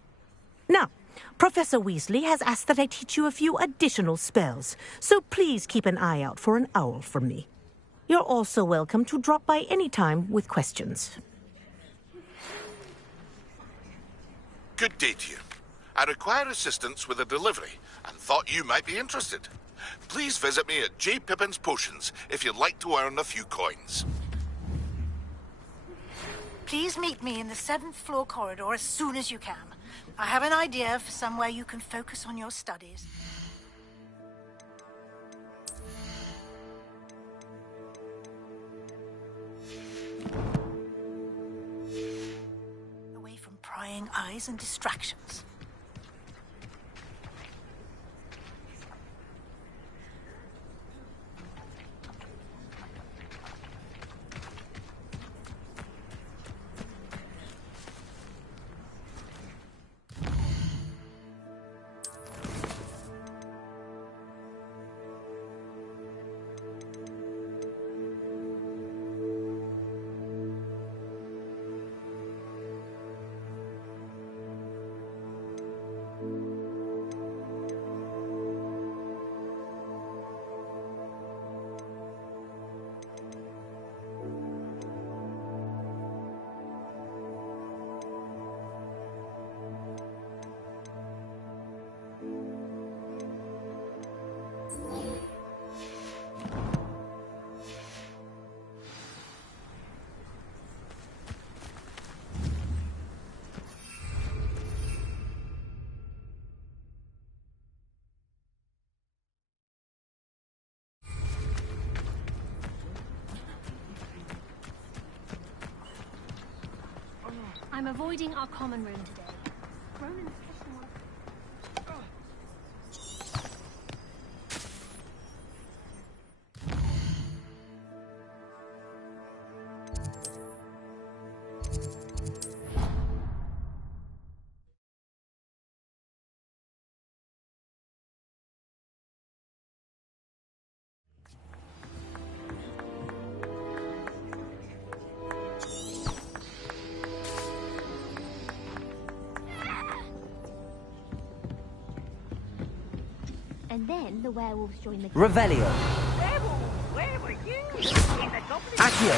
Now, Professor Weasley has asked that I teach you a few additional spells, so please keep an eye out for an owl from me. You're also welcome to drop by any time with questions. Good day to you. I require assistance with a delivery and thought you might be interested. Please visit me at J. Pippin's Potions if you'd like to earn a few coins. Please meet me in the 7th floor corridor as soon as you can. I have an idea for somewhere you can focus on your studies. Away from prying eyes and distractions. I'm avoiding our common room today. Ronan's pushing one. And then the werewolves join the... Revelio. Where were you? In the goblin... Accio.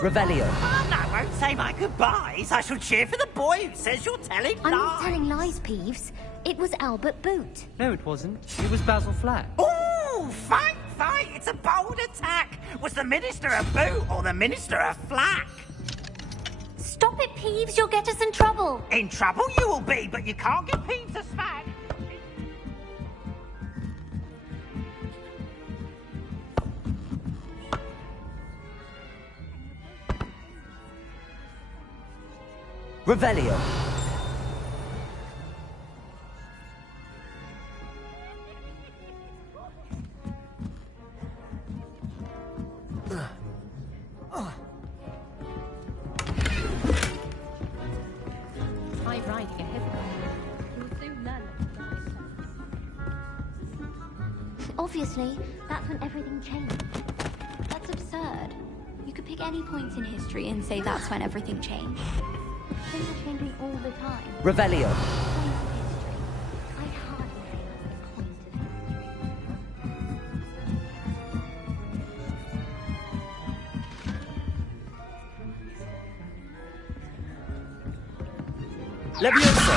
Revelio. Oh, no, I won't say my goodbyes. I shall cheer for the boy who says you're telling lies. I'm not telling lies, Peeves. It was Albert Boot. No, it wasn't. It was Basil Flack. Oh, fight! It's a bold attack. Was the Minister a boot or the Minister a flack? Stop it, Peeves. You'll get us in trouble. In trouble you will be, but you can't get Peeves a smack. Revelio. Try riding a hippogriff. You'll soon learn that. Obviously, that's when everything changed. That's absurd. You could pick any point in history and say that's when everything changed. Things are changing all the time. Revelio. Points of history. I'd hardly say that's the point of history. Levioso.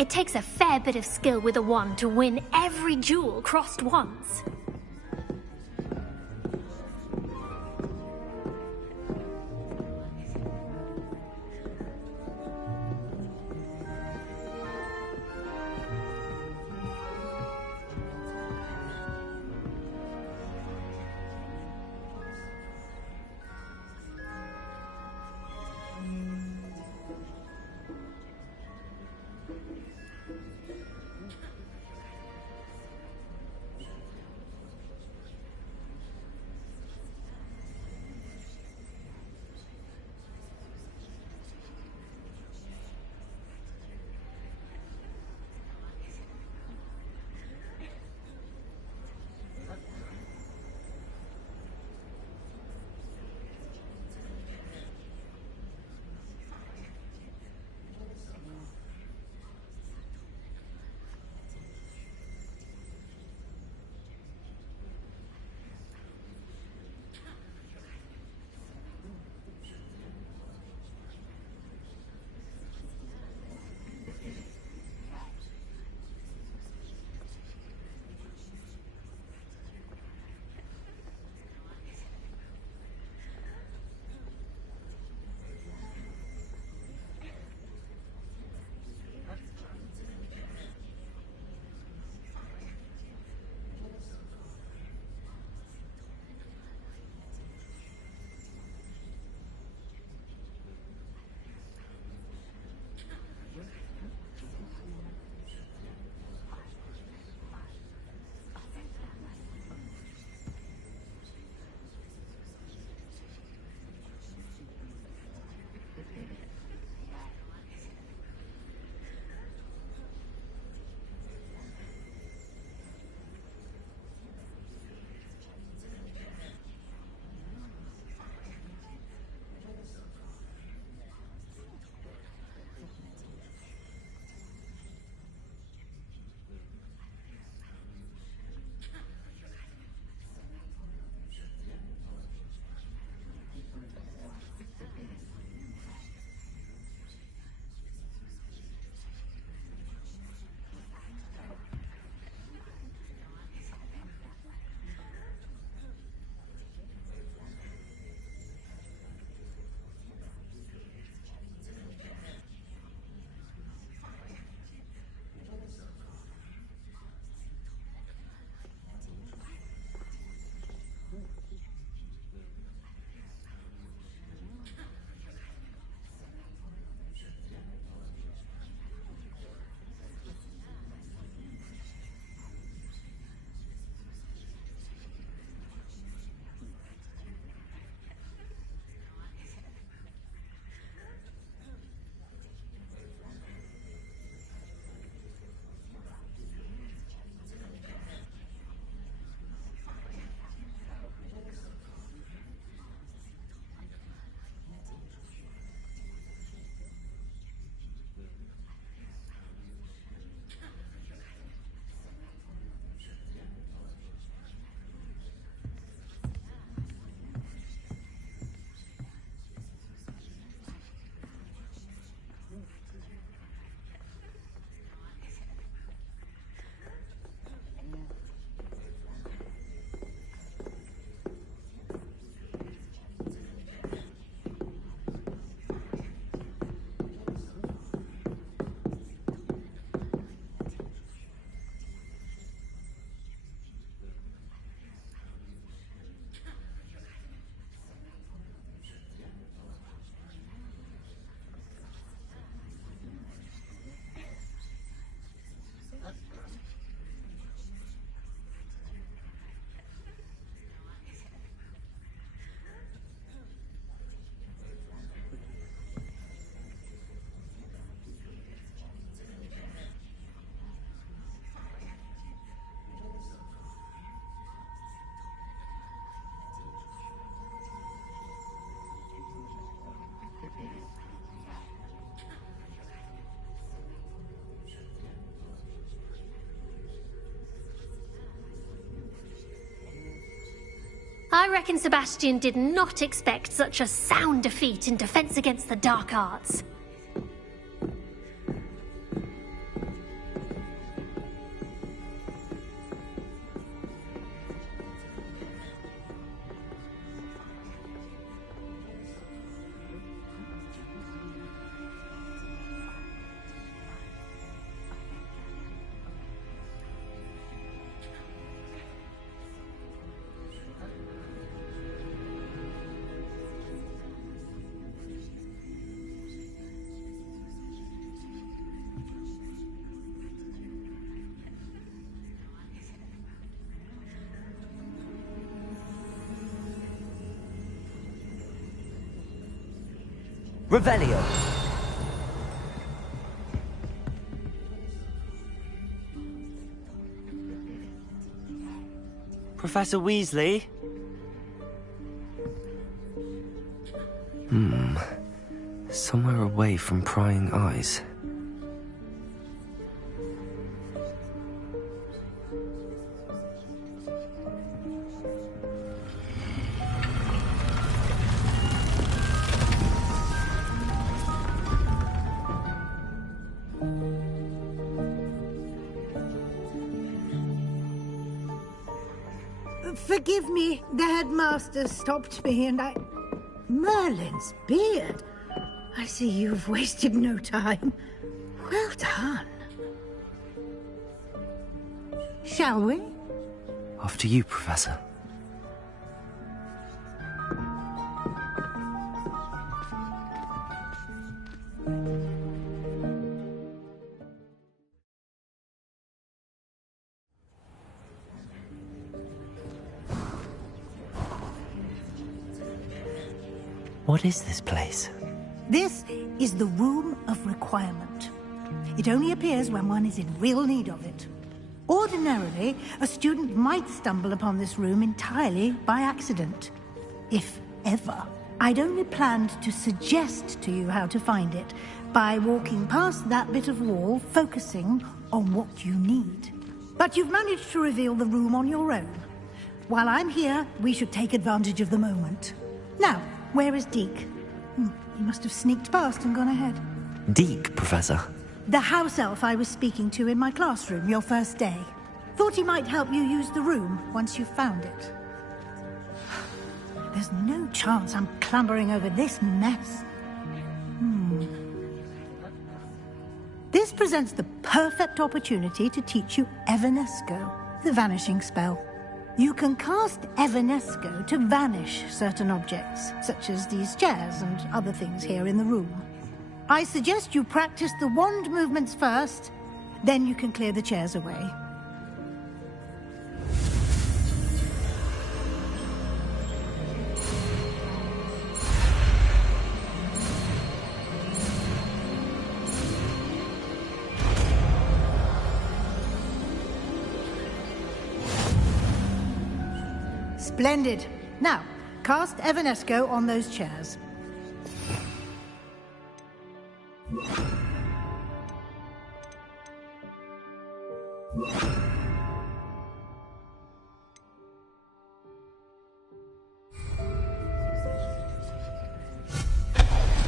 It takes a fair bit of skill with a wand to win every duel crossed once. I reckon Sebastian did not expect such a sound defeat in defense against the dark arts. Revelio. Professor Weasley? Somewhere away from prying eyes. Forgive me, the headmaster stopped me and I... Merlin's beard. I see you've wasted no time. Well done. Shall we? After you, Professor. What is this place? This is the Room of Requirement. It only appears when one is in real need of it. Ordinarily, a student might stumble upon this room entirely by accident. If ever. I'd only planned to suggest to you how to find it by walking past that bit of wall, focusing on what you need. But you've managed to reveal the room on your own. While I'm here, we should take advantage of the moment. Now, where is Deke? He must have sneaked past and gone ahead. Deke, Professor. The house elf I was speaking to in my classroom your first day. Thought he might help you use the room once you found it. There's no chance I'm clambering over this mess. This presents the perfect opportunity to teach you Evanesco, the vanishing spell. You can cast Evanesco to vanish certain objects, such as these chairs and other things here in the room. I suggest you practice the wand movements first, then you can clear the chairs away. Splendid. Now, cast Evanesco on those chairs.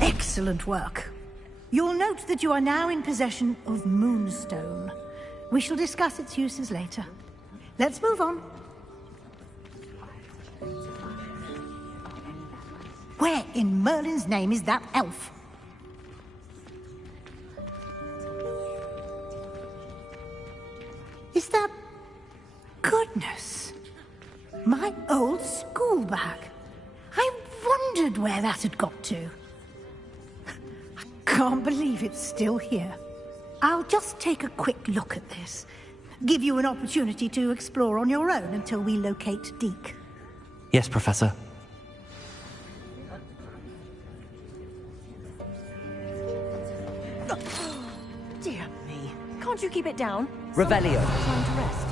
Excellent work. You'll note that you are now in possession of Moonstone. We shall discuss its uses later. Let's move on. Where in Merlin's name is that elf? Is that... Goodness! My old school bag. I wondered where that had got to. I can't believe it's still here. I'll just take a quick look at this. Give you an opportunity to explore on your own until we locate Deke. Yes, Professor. Dear me. Can't you keep it down? Revelio. Time to rest.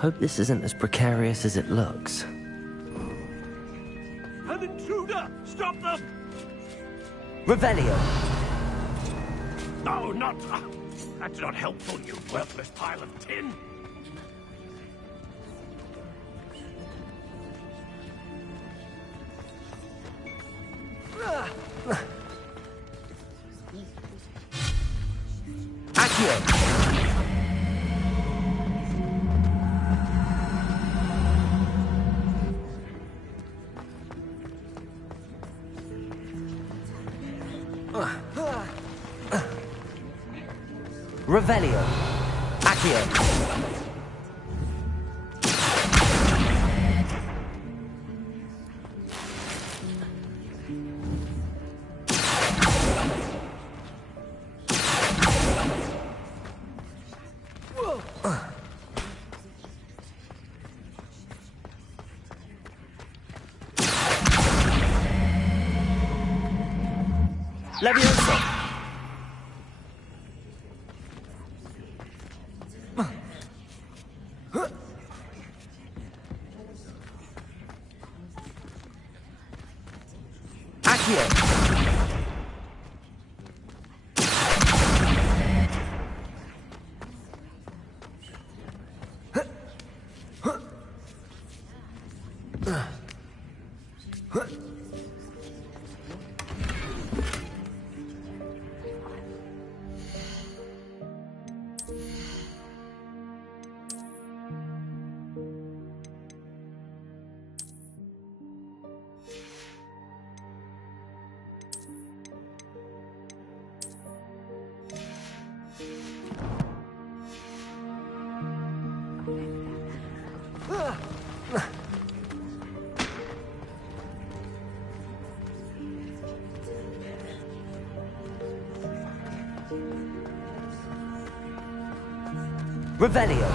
Hope this isn't as precarious as it looks. Revelio. No, not... That's not helpful, you worthless pile of tin. Accio. Revelio. Accio. Levioso. Accio. Revelio.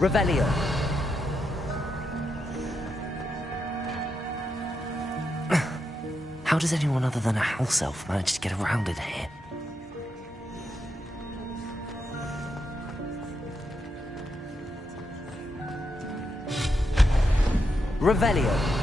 Revelio. How does anyone other than a house elf manage to get around in here? Revelio.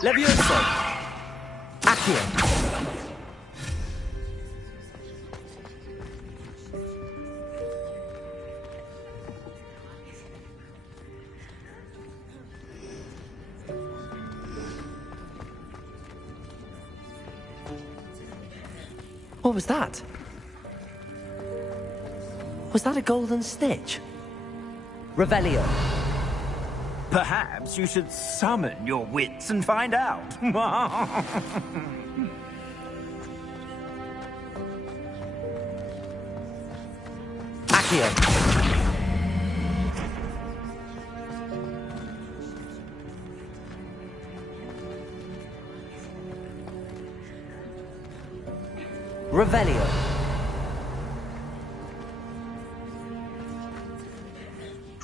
Levioso. Accio. What was that? Was that a golden snitch? Revelio. Perhaps you should summon your wits and find out. Accio. Revelio.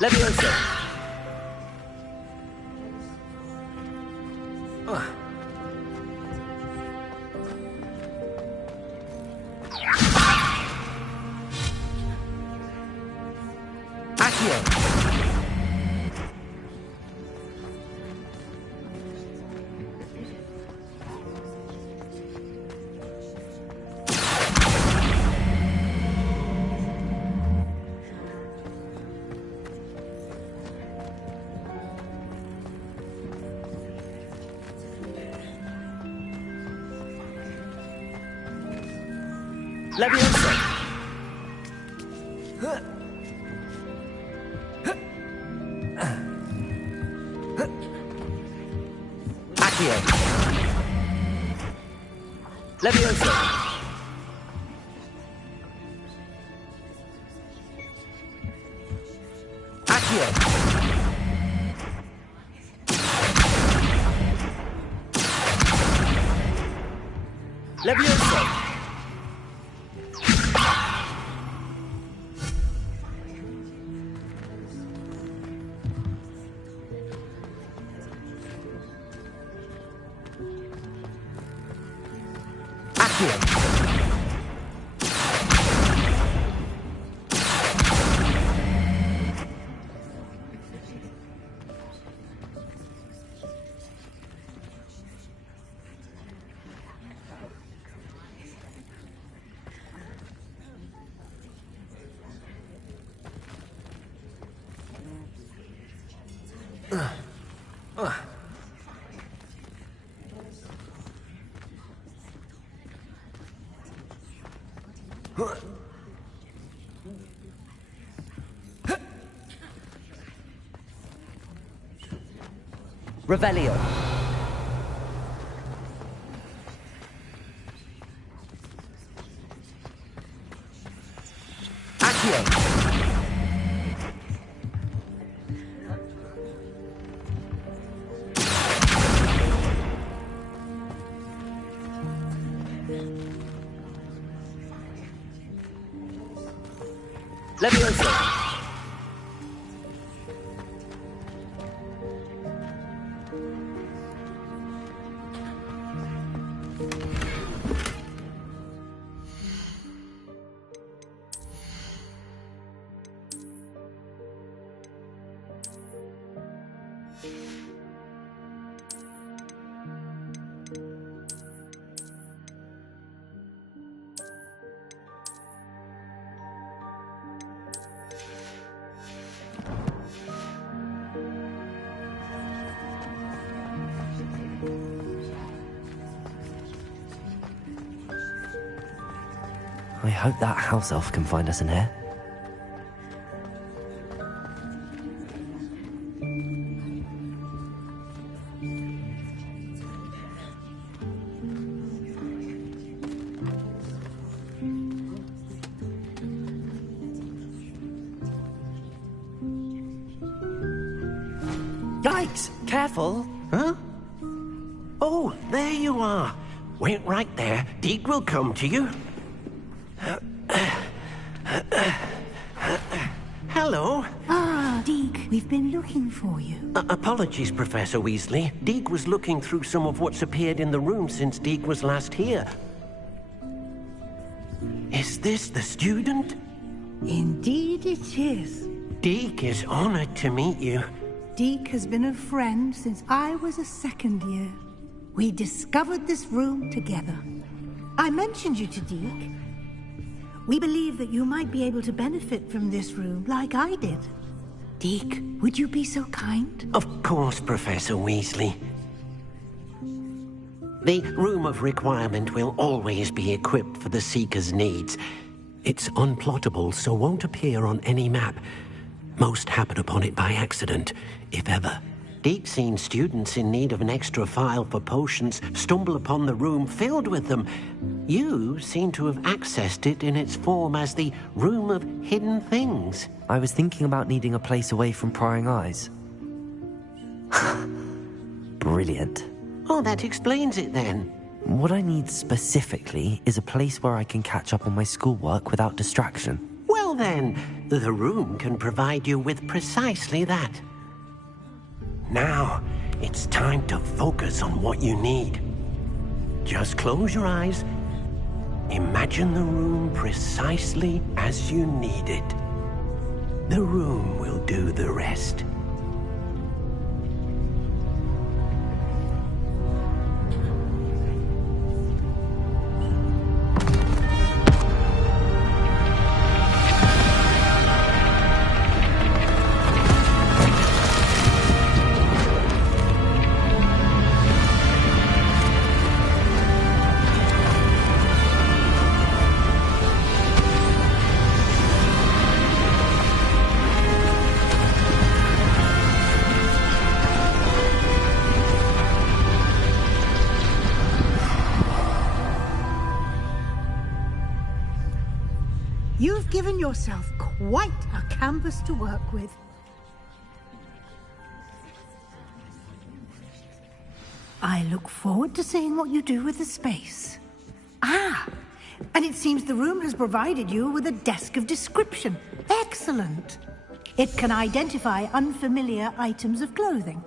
Levioso. Accio. Leviosa. Accio. Leviosa. Accio. Leviosa. Accio. Revelio. Accio. Leviosa. I hope that house elf can find us in here. Yikes! Careful! Huh? Oh, there you are. Wait right there. Deke will come to you. Hello. Ah, Deke, we've been looking for you. Apologies, Professor Weasley. Deke was looking through some of what's appeared in the room since Deke was last here. Is this the student? Indeed it is. Deke is honored to meet you. Deke has been a friend since I was a second year. We discovered this room together. I mentioned you to Deke. We believe that you might be able to benefit from this room like I did. Deke, would you be so kind? Of course, Professor Weasley. The Room of Requirement will always be equipped for the Seeker's needs. It's unplottable, so won't appear on any map. Most happen upon it by accident, if ever. Deke's seen students in need of an extra file for potions stumble upon the room filled with them. You seem to have accessed it in its form as the Room of Hidden Things. I was thinking about needing a place away from prying eyes. Brilliant. Oh, that explains it then. What I need specifically is a place where I can catch up on my schoolwork without distraction. Well then, the room can provide you with precisely that. Now, it's time to focus on what you need. Just close your eyes. Imagine the room precisely as you need it. The room will do the rest. You've given yourself quite a canvas to work with. I look forward to seeing what you do with the space. And it seems the room has provided you with a desk of description. Excellent. It can identify unfamiliar items of clothing.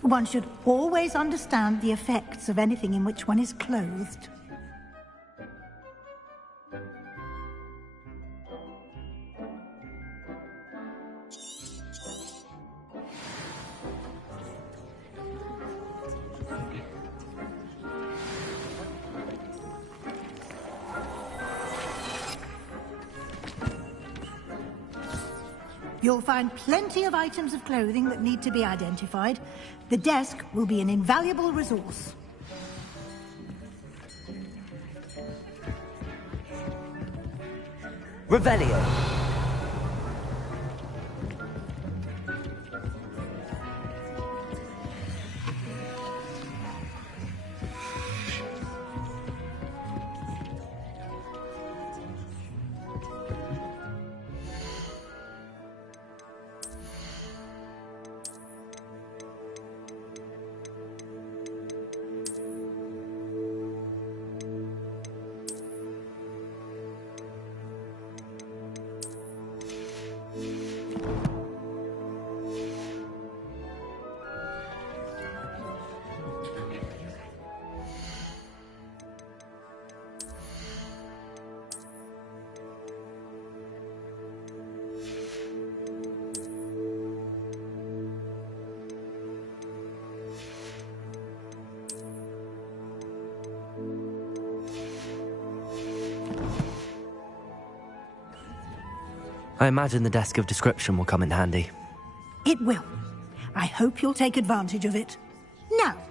One should always understand the effects of anything in which one is clothed. You'll find plenty of items of clothing that need to be identified. The desk will be an invaluable resource. Revelio. I imagine the desk of description will come in handy. It will. I hope you'll take advantage of it. Now,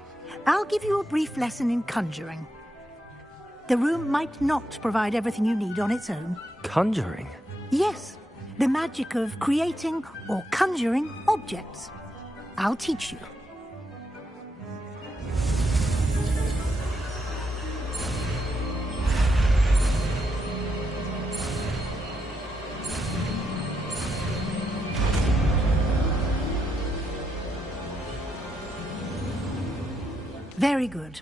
I'll give you a brief lesson in conjuring. The room might not provide everything you need on its own. Conjuring? Yes, the magic of creating or conjuring objects. I'll teach you. Very good.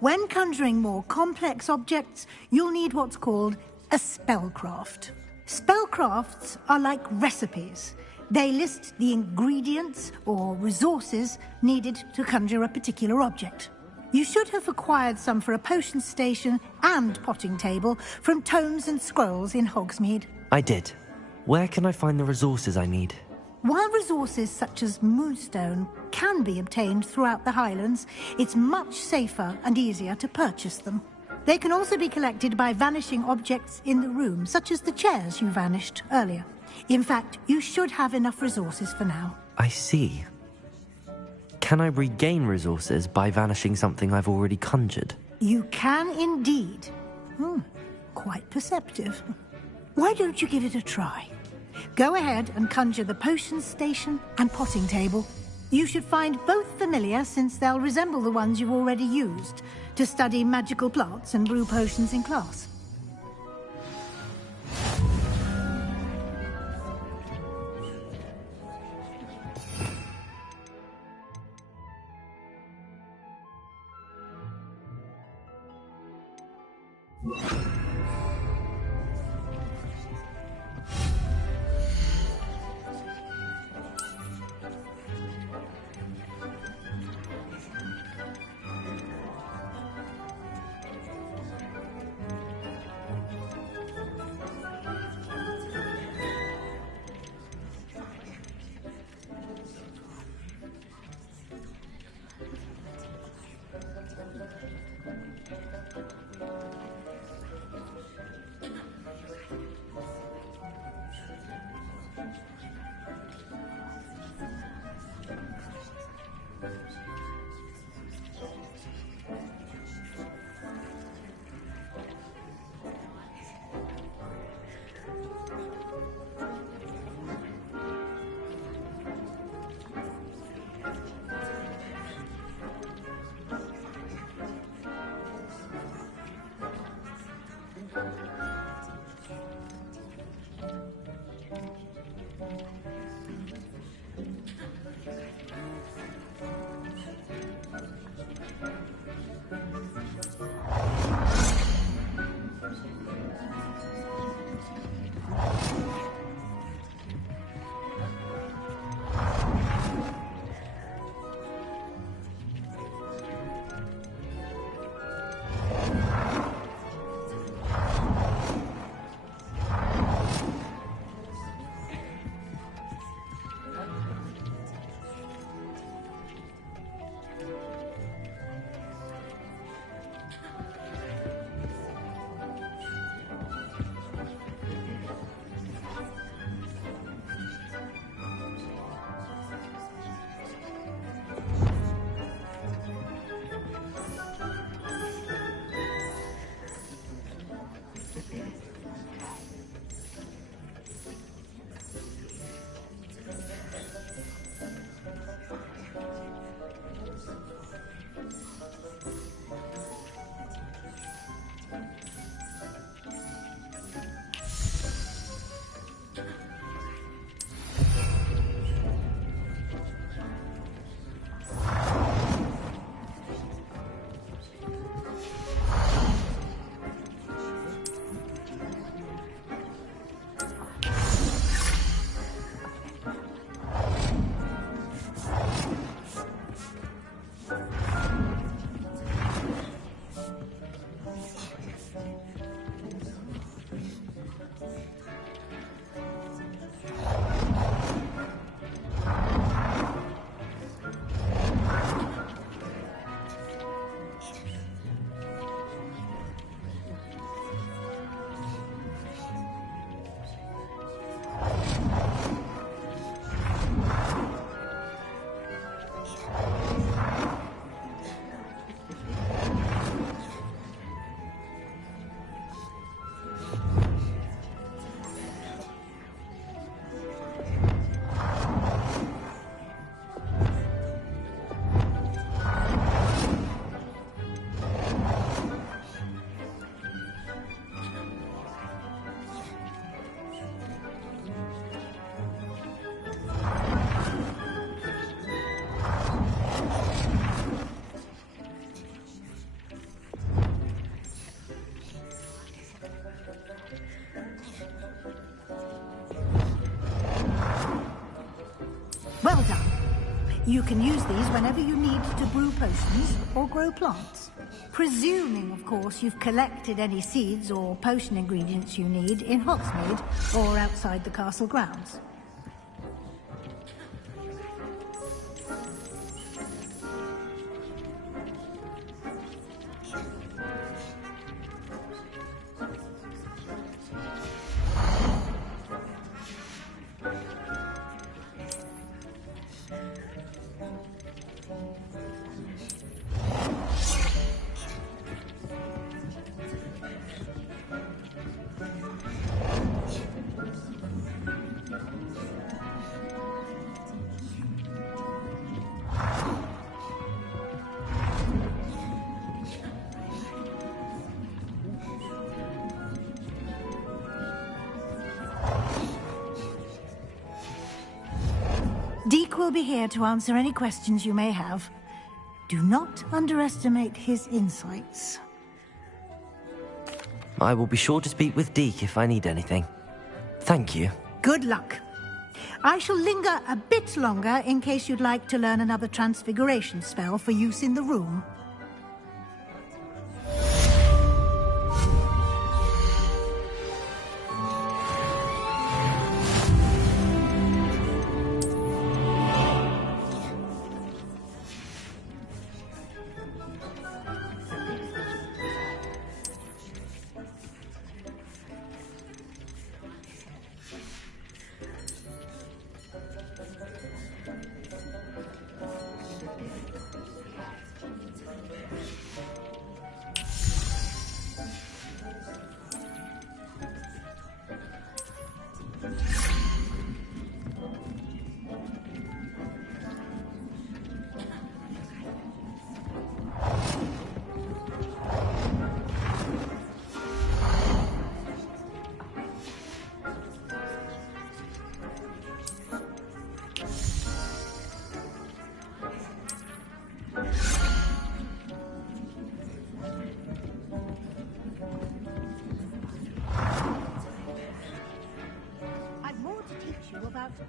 When conjuring more complex objects, you'll need what's called a spellcraft. Spellcrafts are like recipes. They list the ingredients or resources needed to conjure a particular object. You should have acquired some for a potion station and potting table from tomes and scrolls in Hogsmeade. I did. Where can I find the resources I need? While resources such as moonstone can be obtained throughout the Highlands, it's much safer and easier to purchase them. They can also be collected by vanishing objects in the room, such as the chairs you vanished earlier. In fact, you should have enough resources for now. I see. Can I regain resources by vanishing something I've already conjured? You can indeed. Quite perceptive. Why don't you give it a try? Go ahead and conjure the potion station and potting table. You should find both familiar, since they'll resemble the ones you've already used to study magical plants and brew potions in class. You can use these whenever you need to brew potions or grow plants. Presuming, of course, you've collected any seeds or potion ingredients you need in Hogsmeade or outside the castle grounds. Deke will be here to answer any questions you may have. Do not underestimate his insights. I will be sure to speak with Deke if I need anything. Thank you. Good luck. I shall linger a bit longer in case you'd like to learn another transfiguration spell for use in the room.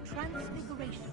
Transfiguration.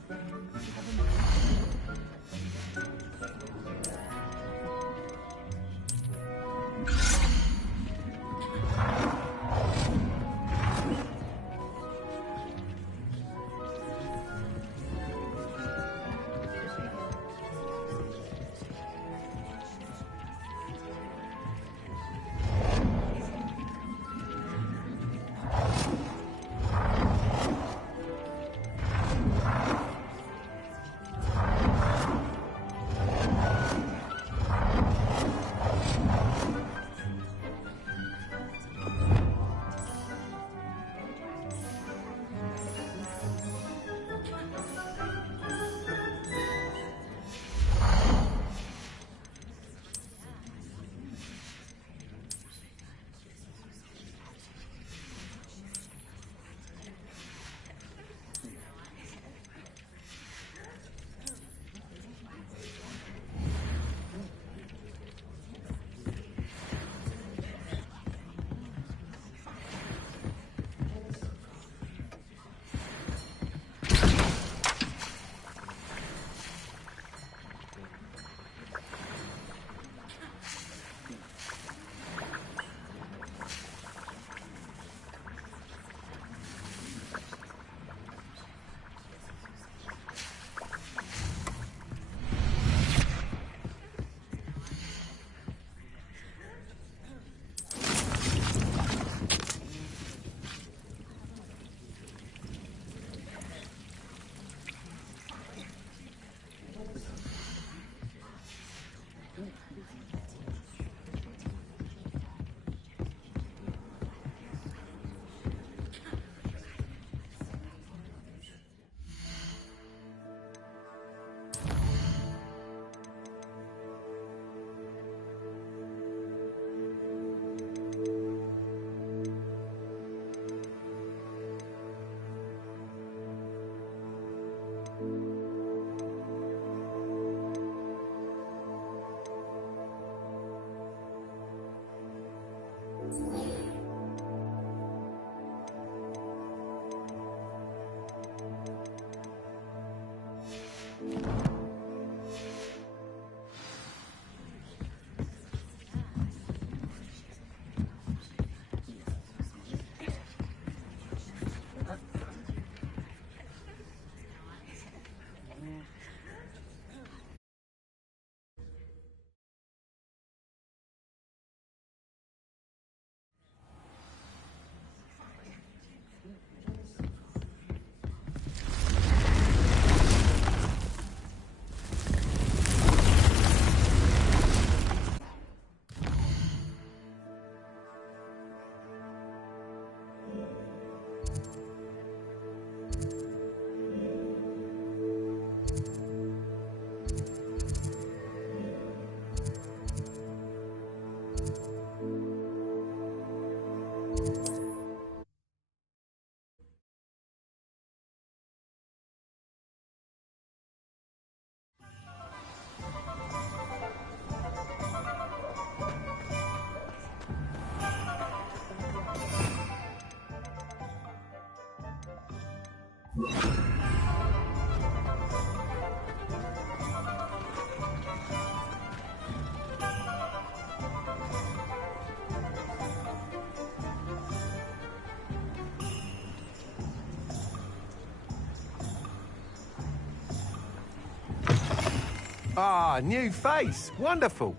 Ah, new face. Wonderful.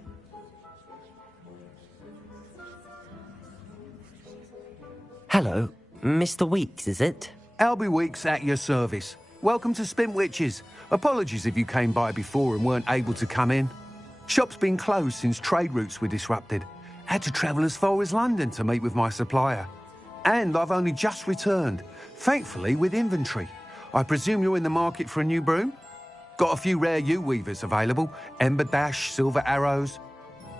Hello, Mr. Weeks, is it? Albie Weeks at your service. Welcome to Spintwitches. Apologies if you came by before and weren't able to come in. Shop's been closed since trade routes were disrupted. Had to travel as far as London to meet with my supplier. And I've only just returned, thankfully with inventory. I presume you're in the market for a new broom? Got a few rare U-weavers available. Ember Dash, Silver Arrows.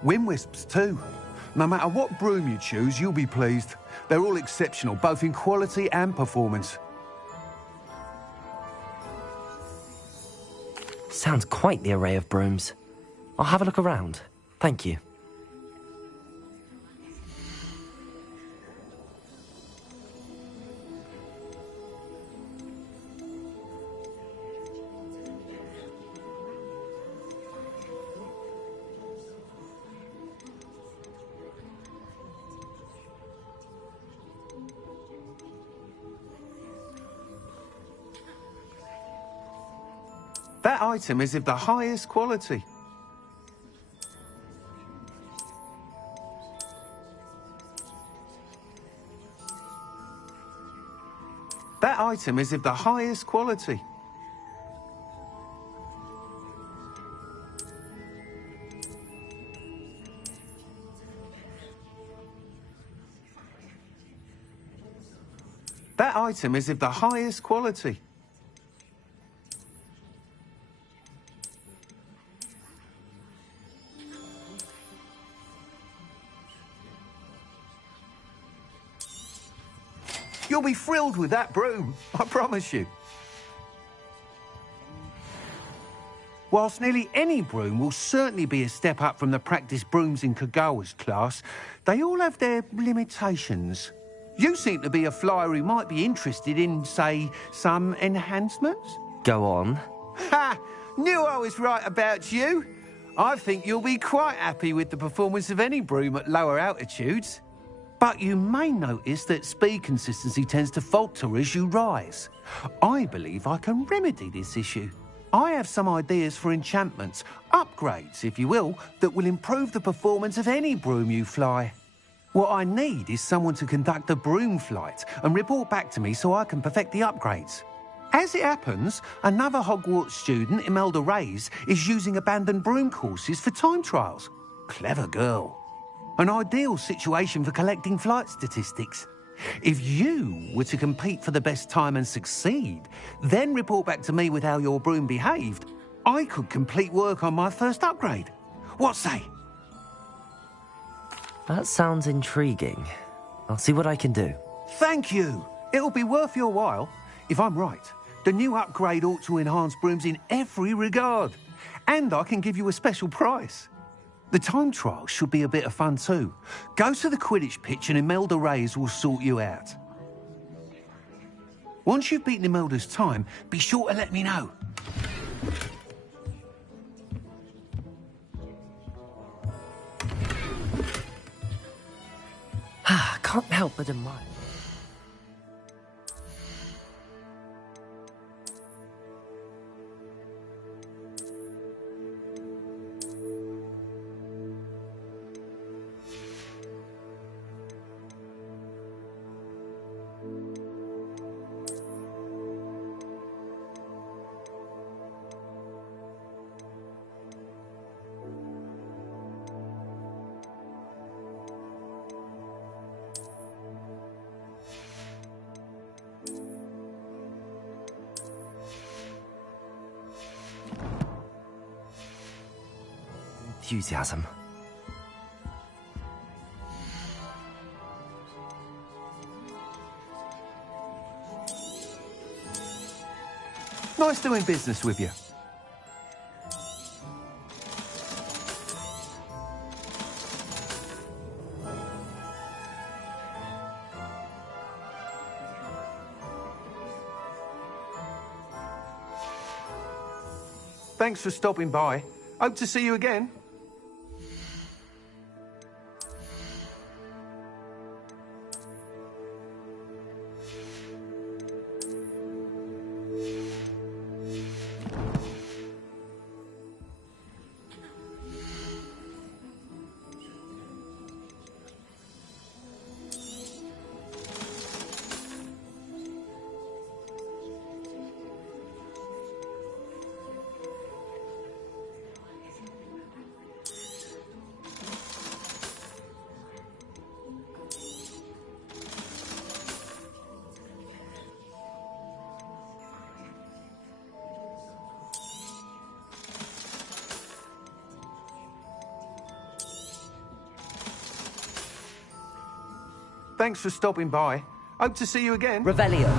Wind Wisps too. No matter what broom you choose, you'll be pleased. They're all exceptional, both in quality and performance. Sounds quite the array of brooms. I'll have a look around. Thank you. That item is of the highest quality. That item is of the highest quality. That item is of the highest quality. You'll be thrilled with that broom, I promise you. Whilst nearly any broom will certainly be a step up from the practice brooms in Kagawa's class, they all have their limitations. You seem to be a flyer who might be interested in, say, some enhancements? Go on. Ha! Knew I was right about you. I think you'll be quite happy with the performance of any broom at lower altitudes. But you may notice that speed consistency tends to falter as you rise. I believe I can remedy this issue. I have some ideas for enchantments, upgrades, if you will, that will improve the performance of any broom you fly. What I need is someone to conduct a broom flight and report back to me so I can perfect the upgrades. As it happens, another Hogwarts student, Imelda Reyes, is using abandoned broom courses for time trials. Clever girl. An ideal situation for collecting flight statistics. If you were to compete for the best time and succeed, then report back to me with how your broom behaved, I could complete work on my first upgrade. What say? That sounds intriguing. I'll see what I can do. Thank you. It'll be worth your while. If I'm right, the new upgrade ought to enhance brooms in every regard. And I can give you a special price. The time trial should be a bit of fun too. Go to the Quidditch pitch and Imelda Reyes will sort you out. Once you've beaten Imelda's time, be sure to let me know. Can't help but admire. Enthusiasm. Nice doing business with you. Thanks for stopping by. Hope to see you again. Thanks for stopping by. Hope to see you again. Revelio.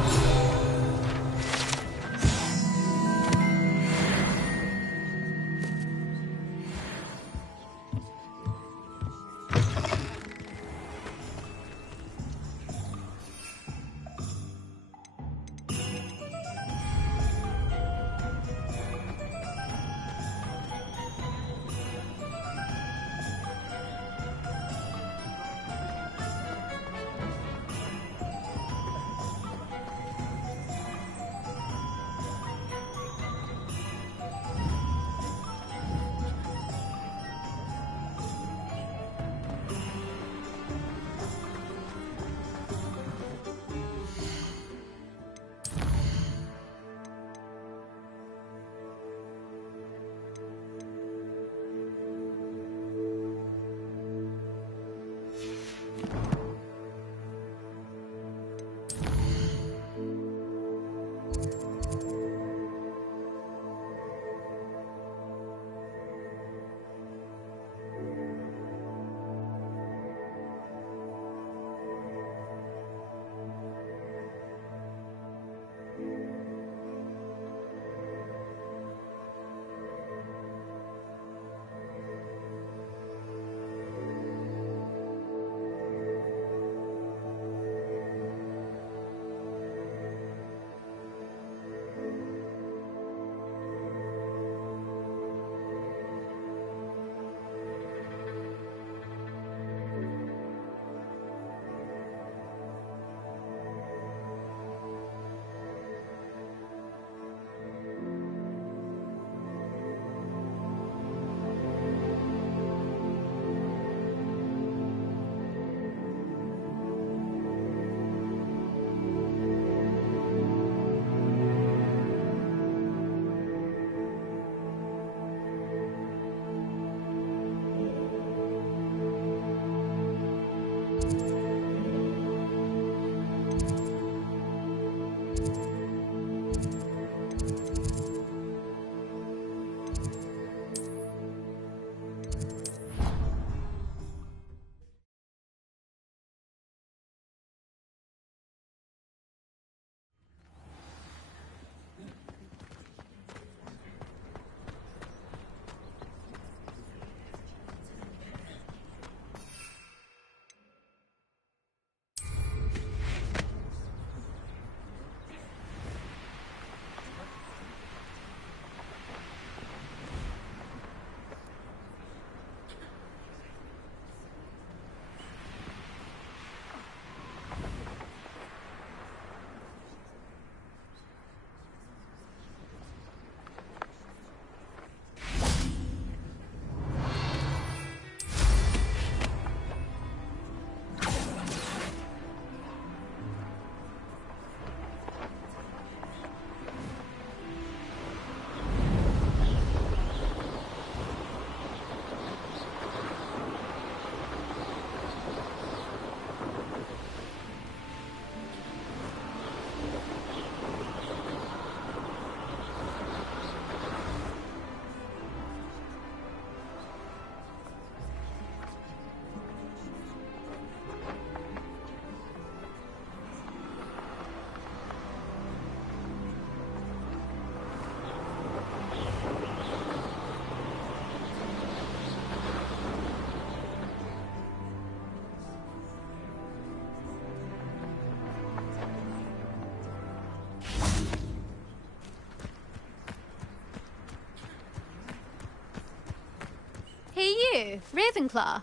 Hey you, Ravenclaw.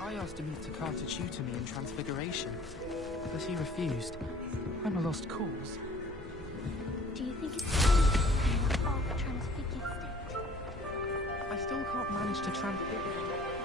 I asked him to come to tutor me in Transfiguration, but he refused. I'm a lost cause. Do you think it's safe in that half-transfigured state? I still can't manage to transfigure.